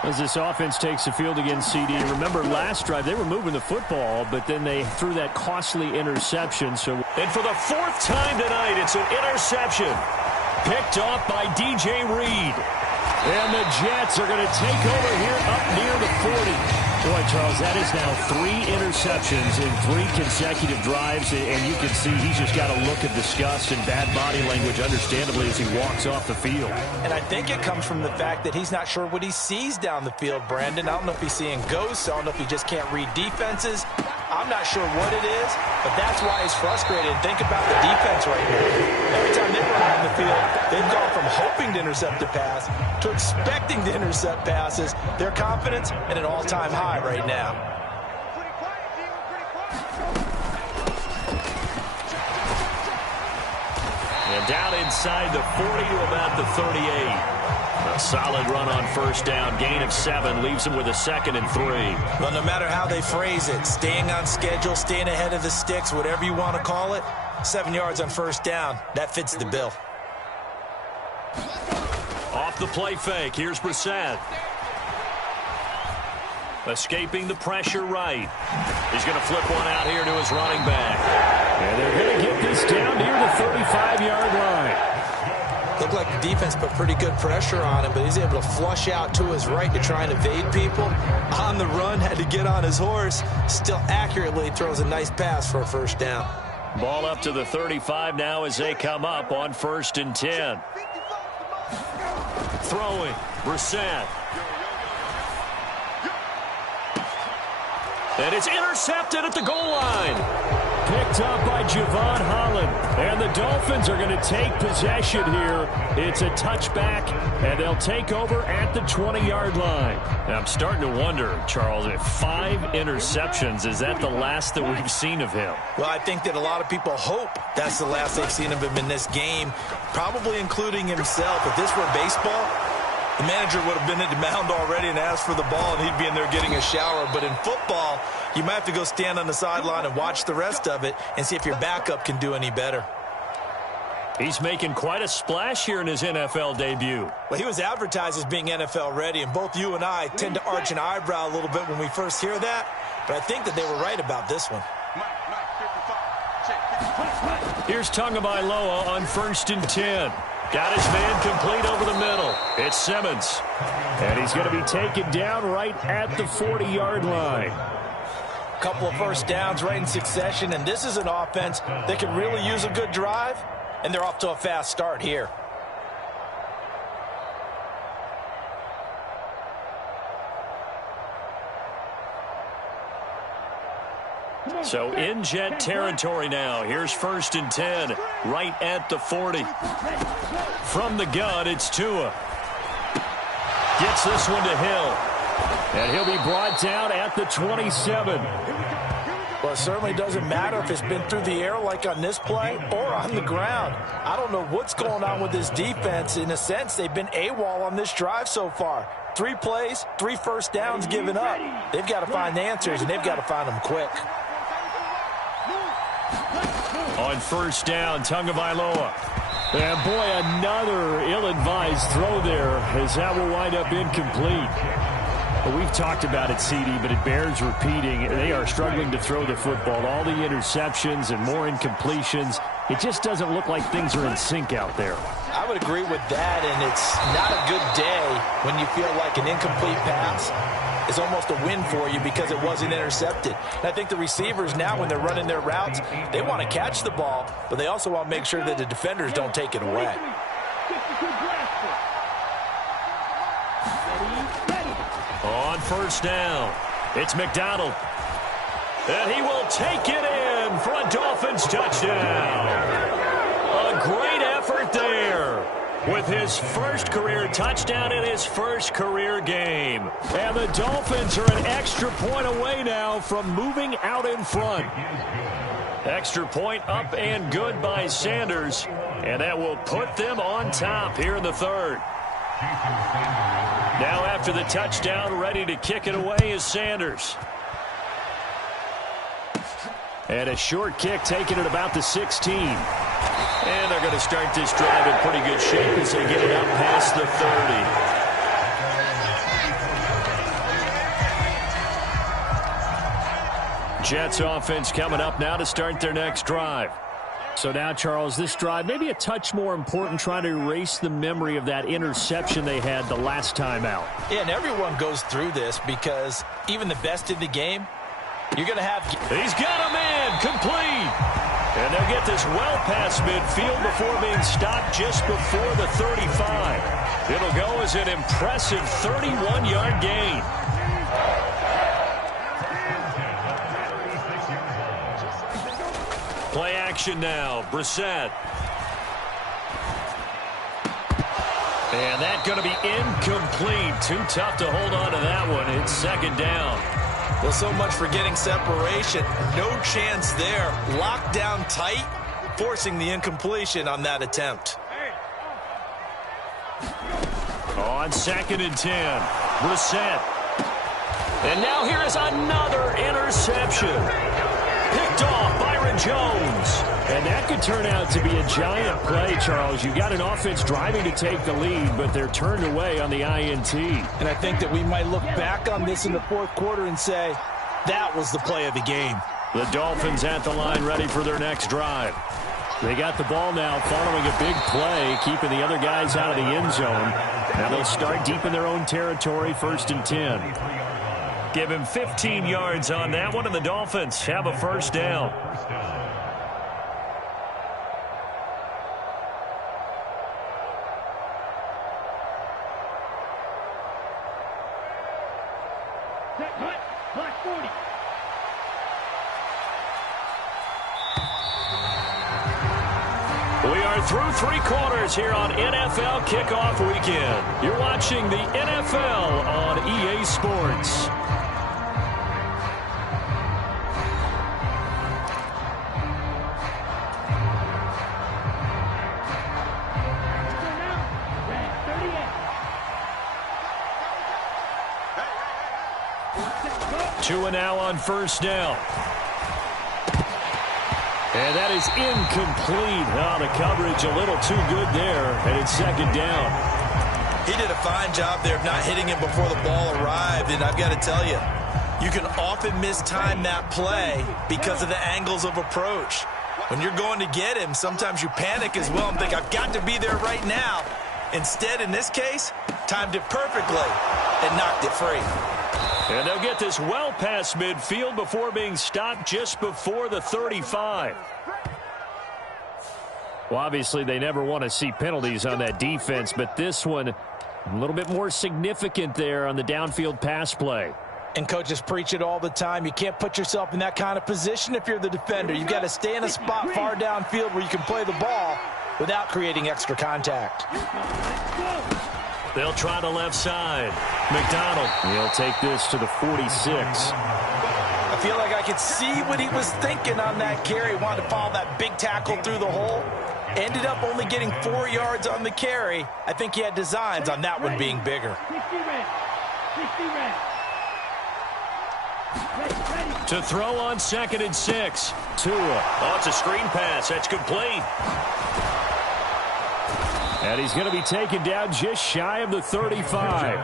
As this offense takes the field against CD. Remember last drive they were moving the football, but then they threw that costly interception. And for the 4th time tonight, it's an interception. Picked off by DJ Reed. And the Jets are going to take over here up near the 40. Boy, Charles, that is now 3 interceptions in 3 consecutive drives, and you can see he's just got a look of disgust and bad body language, understandably, as he walks off the field. And I think it comes from the fact that he's not sure what he sees down the field, Brandon. I don't know if he's seeing ghosts. I don't know if he just can't read defenses. I'm not sure what it is, but that's why he's frustrated. Think about the defense right here. Every time they run on the field, they've gone from hoping to intercept a pass to expecting to intercept passes. Their confidence at an all-time high right now. And down inside the 40 to about the 38. A solid run on 1st down. Gain of 7 leaves him with a 2nd and 3. Well, no matter how they phrase it, staying on schedule, staying ahead of the sticks, whatever you want to call it, 7 yards on 1st down, that fits the bill. Off the play fake, here's Brissett. Escaping the pressure right. He's going to flip one out here to his running back. And they're going to get this down near the 35-yard line. Looked like the defense put pretty good pressure on him, but he's able to flush out to his right to try and evade people. On the run, had to get on his horse. Still accurately throws a nice pass for a first down. Ball up to the 35 now as they come up on 1st and 10. Throwing, Brissett. And it's intercepted at the goal line. Picked up by Javon Holland. And the Dolphins are going to take possession here. It's a touchback, and they'll take over at the 20-yard line. Now, I'm starting to wonder, Charles, if 5 interceptions, is that the last that we've seen of him? Well, I think that a lot of people hope that's the last they've seen of him in this game, probably including himself. If this were baseball, the manager would have been at the mound already and asked for the ball, and he'd be in there getting a shower. But in football, you might have to go stand on the sideline and watch the rest of it and see if your backup can do any better. He's making quite a splash here in his NFL debut. Well, he was advertised as being NFL ready, and both you and I tend to arch an eyebrow a little bit when we first hear that. But I think that they were right about this one. Here's Tagovailoa on 1st and 10. Got his man complete over the middle. It's Simmons. And he's going to be taken down right at the 40-yard line. Couple of first downs right in succession, and this is an offense that can really use a good drive, and they're off to a fast start here. So in Jet territory now. Here's 1st and 10, right at the 40. From the gun, it's Tua. Gets this one to Hill. And he'll be brought down at the 27. Well, it certainly doesn't matter if it's been through the air like on this play or on the ground. I don't know what's going on with this defense. In a sense, they've been AWOL on this drive so far. 3 plays, 3 first downs given up. They've got to find answers, and they've got to find them quick. On 1st down, Tagovailoa. And boy, another ill-advised throw there, as that will wind up incomplete. Well, we've talked about it, CD, but it bears repeating. They are struggling to throw the football. All the interceptions and more incompletions. It just doesn't look like things are in sync out there. I would agree with that, and it's not a good day when you feel like an incomplete pass is almost a win for you because it wasn't intercepted. And I think the receivers now, when they're running their routes, they want to catch the ball, but they also want to make sure that the defenders don't take it away. On 1st down, it's McDonald. And he will take it in for a Dolphins touchdown. A great effort there with his first career touchdown in his first career game. And the Dolphins are an extra point away now from moving out in front. Extra point up and good by Sanders. And that will put them on top here in the 3rd. Now after the touchdown, ready to kick it away is Sanders. And a short kick taken at about the 16. And they're going to start this drive in pretty good shape as they get it up past the 30. Jets offense coming up now to start their next drive. So now, Charles, this drive maybe a touch more important, trying to erase the memory of that interception they had the last time out. Yeah, and everyone goes through this because even the best in the game, you're going to have... He's got a man complete. And they'll get this well past midfield before being stopped just before the 35. It'll go as an impressive 31-yard gain. Play action now. Brissett. And that's going to be incomplete. Too tough to hold on to that one. It's 2nd down. Well, so much for getting separation. No chance there. Locked down tight, forcing the incompletion on that attempt. On 2nd and 10, Brissett. And now here is another interception. Picked off Byron Jones. And that could turn out to be a giant play, Charles. You've got an offense driving to take the lead, but they're turned away on the INT. And I think that we might look back on this in the 4th quarter and say, that was the play of the game. The Dolphins at the line ready for their next drive. They got the ball now following a big play, keeping the other guys out of the end zone. Now they'll start deep in their own territory, 1st and 10. Give him 15 yards on that one, and the Dolphins have a first down. Set, hut, block 40. We are through 3 quarters here on NFL Kickoff Weekend. You're watching the NFL on EA Sports. Two and now on first down. And that is incomplete. Oh, the coverage a little too good there, and it's 2nd down. He did a fine job there of not hitting him before the ball arrived, and I've got to tell you, you can often mistime that play because of the angles of approach. When you're going to get him, sometimes you panic as well and think, I've got to be there right now. Instead, in this case, timed it perfectly and knocked it free. And they'll get this well past midfield before being stopped just before the 35. Well, obviously, they never want to see penalties on that defense, but this one a little bit more significant there on the downfield pass play. And coaches preach it all the time. You can't put yourself in that kind of position if you're the defender. You've got to stay in a spot far downfield where you can play the ball without creating extra contact. They'll try the left side. McDonald. He'll take this to the 46. I feel like I could see what he was thinking on that carry. Wanted to follow that big tackle through the hole. Ended up only getting 4 yards on the carry. I think he had designs on that one being bigger. 60 red. 60 red. Ready. To throw on 2nd and 6. Tua. Oh, it's a screen pass. That's complete. And he's going to be taken down just shy of the 35.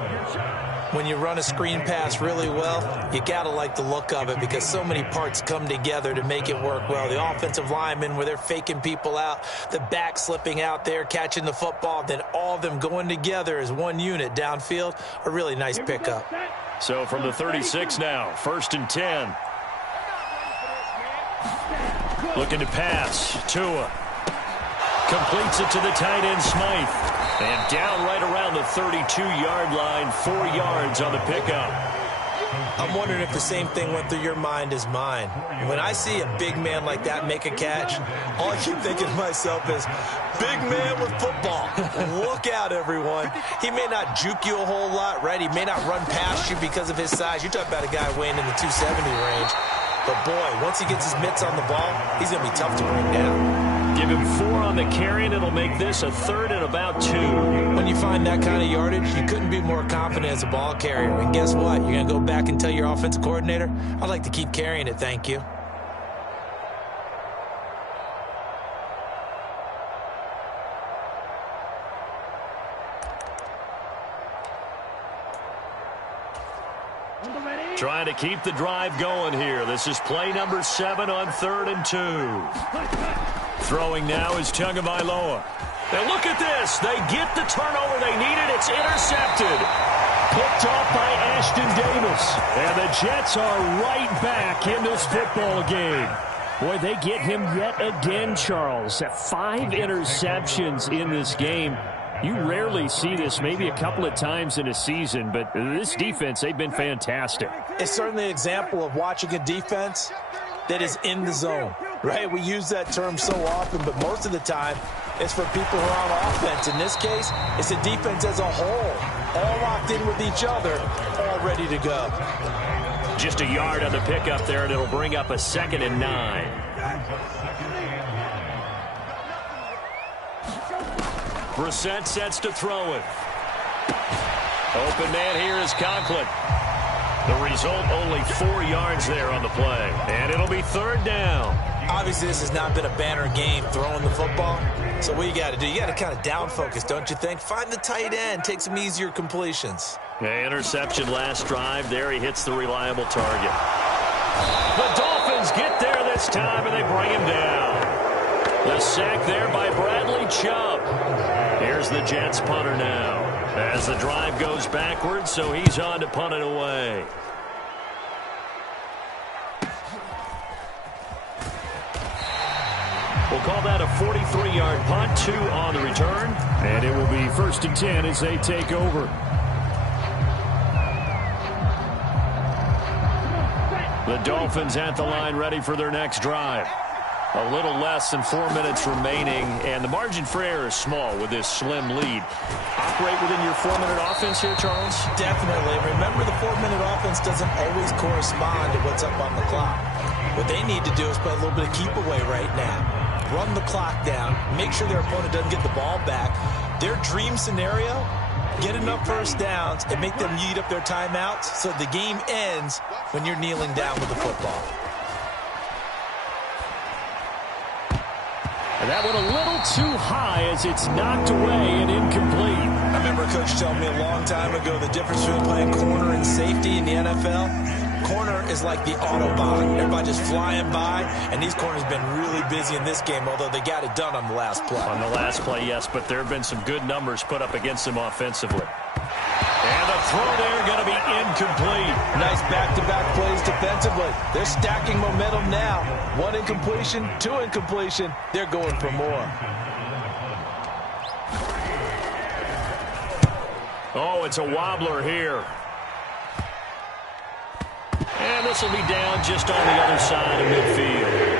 When you run a screen pass really well, you got to like the look of it because so many parts come together to make it work well. The offensive linemen, where they're faking people out, the back slipping out there, catching the football, then all of them going together as one unit downfield, a really nice pickup. So from the 36 now, 1st and 10. Looking to pass. Tua. Completes it to the tight end, Smythe. And down right around the 32-yard line, 4 yards on the pickup. I'm wondering if the same thing went through your mind as mine. When I see a big man like that make a catch, all I keep thinking to myself is, big man with football. Look out, everyone. He may not juke you a whole lot, right? He may not run past you because of his size. You're talking about a guy weighing in the 270 range. But, boy, once he gets his mitts on the ball, he's going to be tough to bring down. Give him 4 on the carry, and it'll make this a 3rd and about 2. When you find that kind of yardage, you couldn't be more confident as a ball carrier. And guess what? You're going to go back and tell your offensive coordinator, I'd like to keep carrying it, thank you. Trying to keep the drive going here. This is play number 7 on 3rd and 2. Throwing now is Tagovailoa. And look at this. They get the turnover they needed. It's intercepted. Picked off by Ashton Davis. And the Jets are right back in this football game. Boy, they get him yet again, Charles. 5 interceptions in this game. You rarely see this, maybe a couple of times in a season, but this defense, they've been fantastic. It's certainly an example of watching a defense that is in the zone, right? We use that term so often, but most of the time, it's for people who are on offense. In this case, it's a defense as a whole, all locked in with each other, all ready to go. Just a yard on the pickup there, and it'll bring up a 2nd and 9. Brissett sets to throw it. Open man here is Conklin. The result, only 4 yards there on the play. And it'll be 3rd down. Obviously, this has not been a banner game throwing the football. So what you got to do, you got to kind of down focus, don't you think? Find the tight end, take some easier completions. Yeah, interception last drive. There he hits the reliable target. The Dolphins get there this time, and they bring him down. The sack there by Bradley Chubb. Here's the Jets punter now as the drive goes backwards, so he's on to punt it away. We'll call that a 43-yard punt, 2 on the return. And it will be 1st and 10 as they take over. The Dolphins at the line ready for their next drive. A little less than 4 minutes remaining, and the margin for error is small with this slim lead. Operate within your 4-minute offense here, Charles? Definitely. Remember, the 4-minute offense doesn't always correspond to what's up on the clock. What they need to do is play a little bit of keep away right now. Run the clock down, make sure their opponent doesn't get the ball back. Their dream scenario, get enough first downs and make them eat up their timeouts so the game ends when you're kneeling down with the football. And that went a little too high as it's knocked away and incomplete. I remember a coach telling me a long time ago the difference between playing corner and safety in the NFL. Corner is like the Autobahn. Everybody just flying by, and these corners have been really busy in this game, although they got it done on the last play. On the last play, yes, but there have been some good numbers put up against them offensively. And the throw there going to be incomplete. Nice back-to-back plays defensively. They're stacking momentum now. 1 incompletion, 2 incompletion. They're going for more. Oh, it's a wobbler here. And this will be down just on the other side of midfield.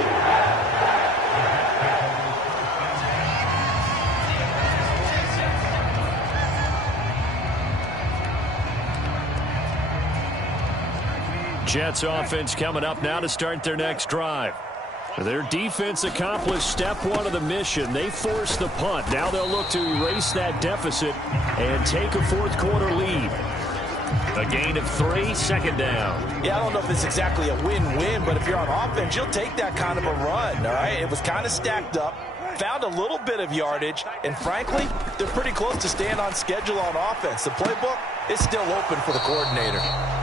Jets offense coming up now to start their next drive. Their defense accomplished step 1 of the mission. They forced the punt. Now they'll look to erase that deficit and take a 4th quarter lead. A gain of 3, 2nd down. Yeah, I don't know if it's exactly a win-win, but if you're on offense, you'll take that kind of a run, all right? It was kind of stacked up, found a little bit of yardage, and frankly, they're pretty close to staying on schedule on offense. The playbook is still open for the coordinator.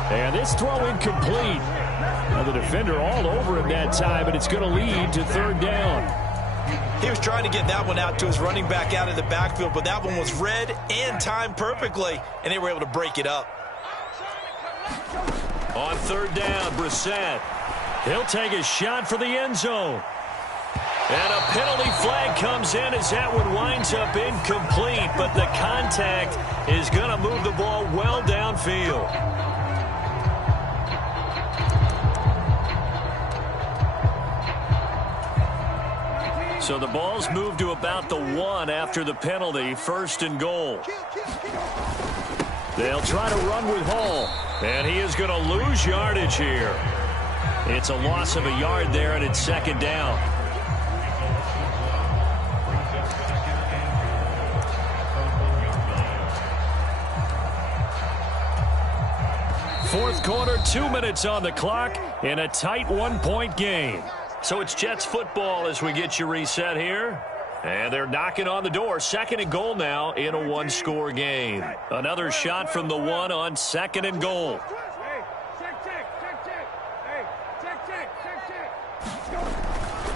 And this throw incomplete. Now the defender all over him that time, and it's going to lead to 3rd down. He was trying to get that one out to his running back out of the backfield, but that one was read and timed perfectly, and they were able to break it up. On 3rd down, Brissett. He'll take a shot for the end zone. And a penalty flag comes in as that one winds up incomplete, but the contact is going to move the ball well downfield. So the ball's moved to about the 1 after the penalty, 1st and goal. They'll try to run with Hall, and he is going to lose yardage here. It's a loss of a yard there, and it's 2nd down. Fourth quarter, 2 minutes on the clock in a tight 1-point game. So it's Jets football as we get you reset here. And they're knocking on the door. 2nd and goal now in a 1-score game. Another shot from the 1 on 2nd and goal.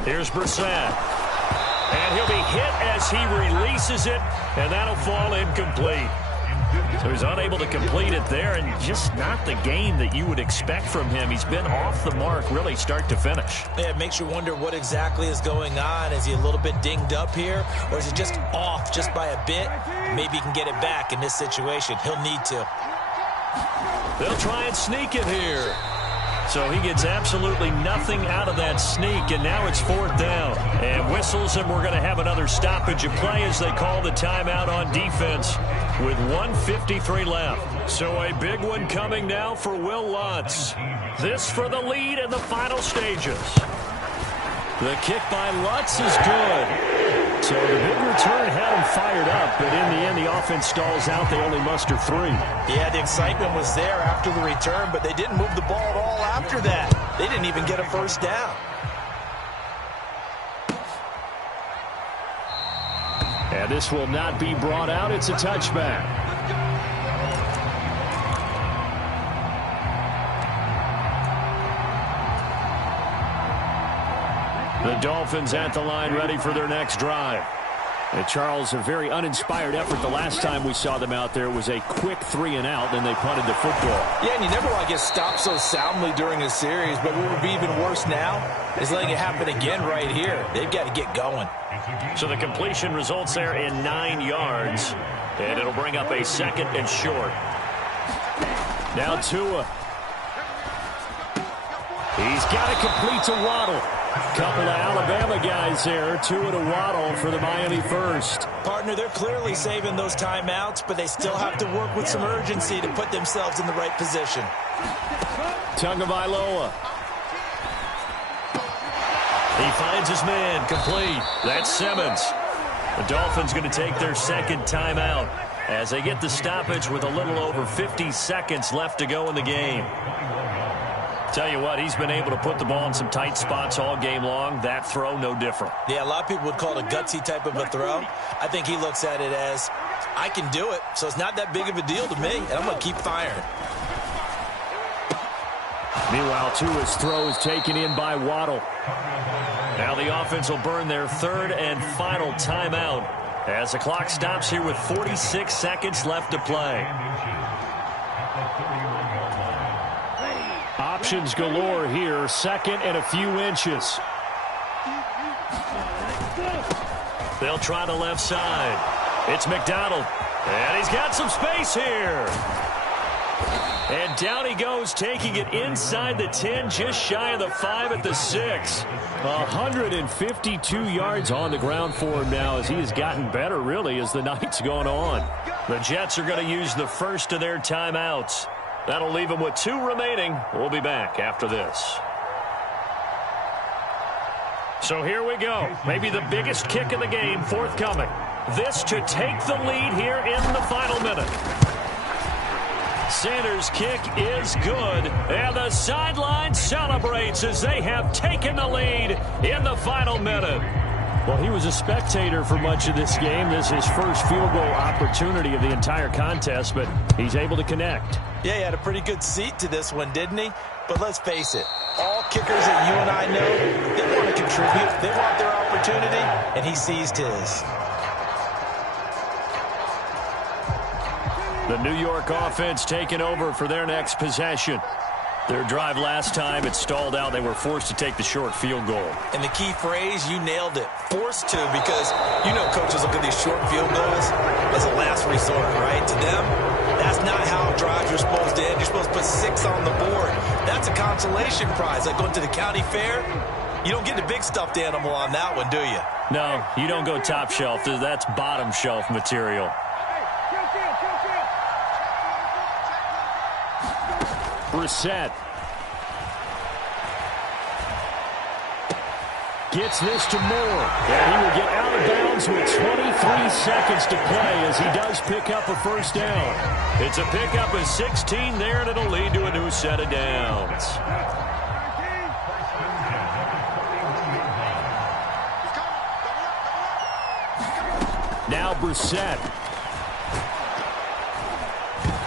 Here's Brissett. And he'll be hit as he releases it, and that'll fall incomplete. So he's unable to complete it there, and just not the game that you would expect from him. He's been off the mark really start to finish. Yeah, it makes you wonder what exactly is going on. Is he a little bit dinged up here, or is he just off just by a bit? Maybe he can get it back in this situation. He'll need to. They'll try and sneak it here. So he gets absolutely nothing out of that sneak, and now it's 4th down. And whistles, and we're going to have another stoppage of play as they call the timeout on defense with 1:53 left. So a big one coming now for Will Lutz. This for the lead in the final stages. The kick by Lutz is good. So the big return had him fired up, but in the end, the offense stalls out. They only muster 3. Yeah, the excitement was there after the return, but they didn't move the ball at all after that. They didn't even get a 1st down. And this will not be brought out. It's a touchback. The Dolphins at the line ready for their next drive. And Charles, a very uninspired effort the last time we saw them out there. Was a quick 3-and-out, then they punted the football. Yeah, and you never want to get stopped so soundly during a series, but what would be even worse now is letting it happen again right here. They've got to get going. So the completion results there in 9 yards, and it'll bring up a 2nd and short. Now Tua. He's got to complete to Waddle. Couple of Alabama guys there. Tua to Waddle for the Miami first. Partner, they're clearly saving those timeouts, but they still have to work with some urgency to put themselves in the right position. Tagovailoa. He finds his man, complete. That's Simmons. The Dolphins going to take their 2nd timeout as they get the stoppage with a little over 50 seconds left to go in the game. Tell you what, he's been able to put the ball in some tight spots all game long. That throw, no different. Yeah, a lot of people would call it a gutsy type of a throw. I think he looks at it as, I can do it, so it's not that big of a deal to me, and I'm going to keep firing. Meanwhile, Tua's throw is taken in by Waddle. Now the offense will burn their 3rd and final timeout as the clock stops here with 46 seconds left to play. Options galore here. 2nd and a few inches. They'll try the left side. It's McDonald. And he's got some space here. And down he goes, taking it inside the 10, just shy of the 5 at the 6. 152 yards on the ground for him now as he has gotten better, really, as the night's gone on. The Jets are going to use the first of their timeouts. That'll leave them with 2 remaining. We'll be back after this. So here we go. Maybe the biggest kick of the game forthcoming. This to take the lead here in the final minute. Sanders' kick is good, and the sideline celebrates as they have taken the lead in the final minute. Well, he was a spectator for much of this game. This is his first field goal opportunity of the entire contest, but he's able to connect. Yeah, he had a pretty good seat to this one, didn't he? But let's face it, all kickers that you and I know, they want to contribute. They want their opportunity, and he seized his. The New York offense taking over for their next possession. Their drive last time, it stalled out. They were forced to take the short field goal. And the key phrase, you nailed it, forced to, because you know coaches look at these short field goals as a last resort, right? To them, that's not how drives are supposed to end. You're supposed to put 6 on the board. That's a consolation prize, like going to the county fair. You don't get the big stuffed animal on that one, do you? No, you don't go top shelf. That's bottom shelf material. Brissett gets this to Moore, and he will get out of bounds with 23 seconds to play as he does pick up a first down. It's a pickup of 16 there, and it'll lead to a new set of downs. Now Brissett.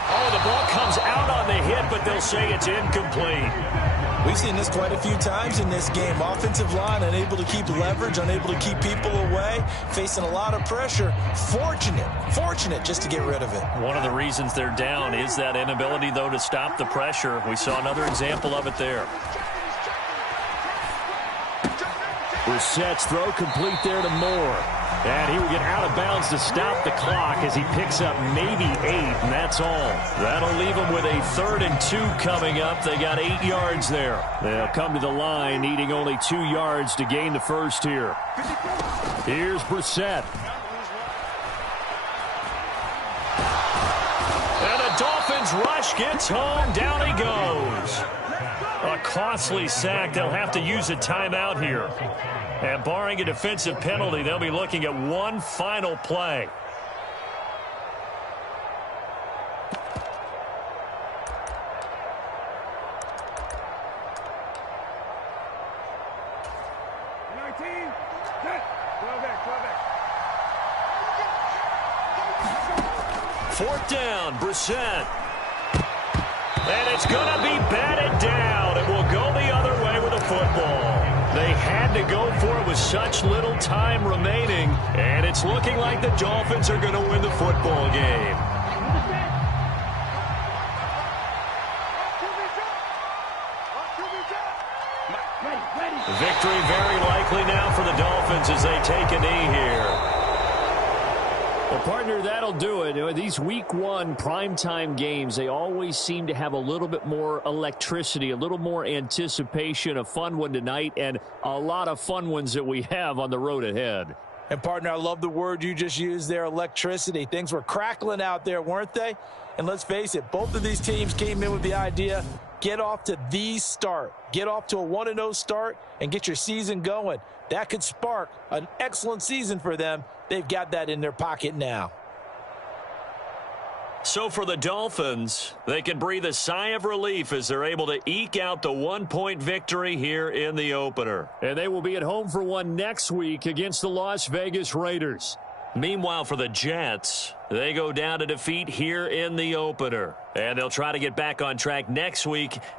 Oh, the ball comes out on the hit, but they'll say it's incomplete. We've seen this quite a few times in this game. Offensive line unable to keep leverage, unable to keep people away, facing a lot of pressure. Fortunate just to get rid of it. One of the reasons they're down is that inability, though, to stop the pressure. We saw another example of it there. Brissett's throw complete there to Moore. And he will get out of bounds to stop the clock as he picks up maybe 8, and that's all. That'll leave them with a 3rd and 2 coming up. They got 8 yards there. They'll come to the line needing only 2 yards to gain the first here. Here's Brissett. And the Dolphins rush gets home. Down he goes. A costly sack. They'll have to use a timeout here. And barring a defensive penalty, they'll be looking at one final play. Fourth down, Brissett. And it's going to be batted down. It will go the other way with the football. They had to go for with such little time remaining, and it's looking like the Dolphins are going to win the football game. Victory very likely now for the Dolphins as they take a knee here. Well, partner, that'll do it. These Week 1 primetime games, they always seem to have a little bit more electricity, a little more anticipation. A fun one tonight, and a lot of fun ones that we have on the road ahead. And, partner, I love the word you just used there, electricity. Things were crackling out there, weren't they? And let's face it, both of these teams came in with the idea, get off to the start. Get off to a 1-0 start and get your season going. That could spark an excellent season for them. They've got that in their pocket now. So for the Dolphins, they can breathe a sigh of relief as they're able to eke out the 1-point victory here in the opener. And they will be at home for one next week against the Las Vegas Raiders. Meanwhile, for the Jets, they go down to defeat here in the opener. And they'll try to get back on track next week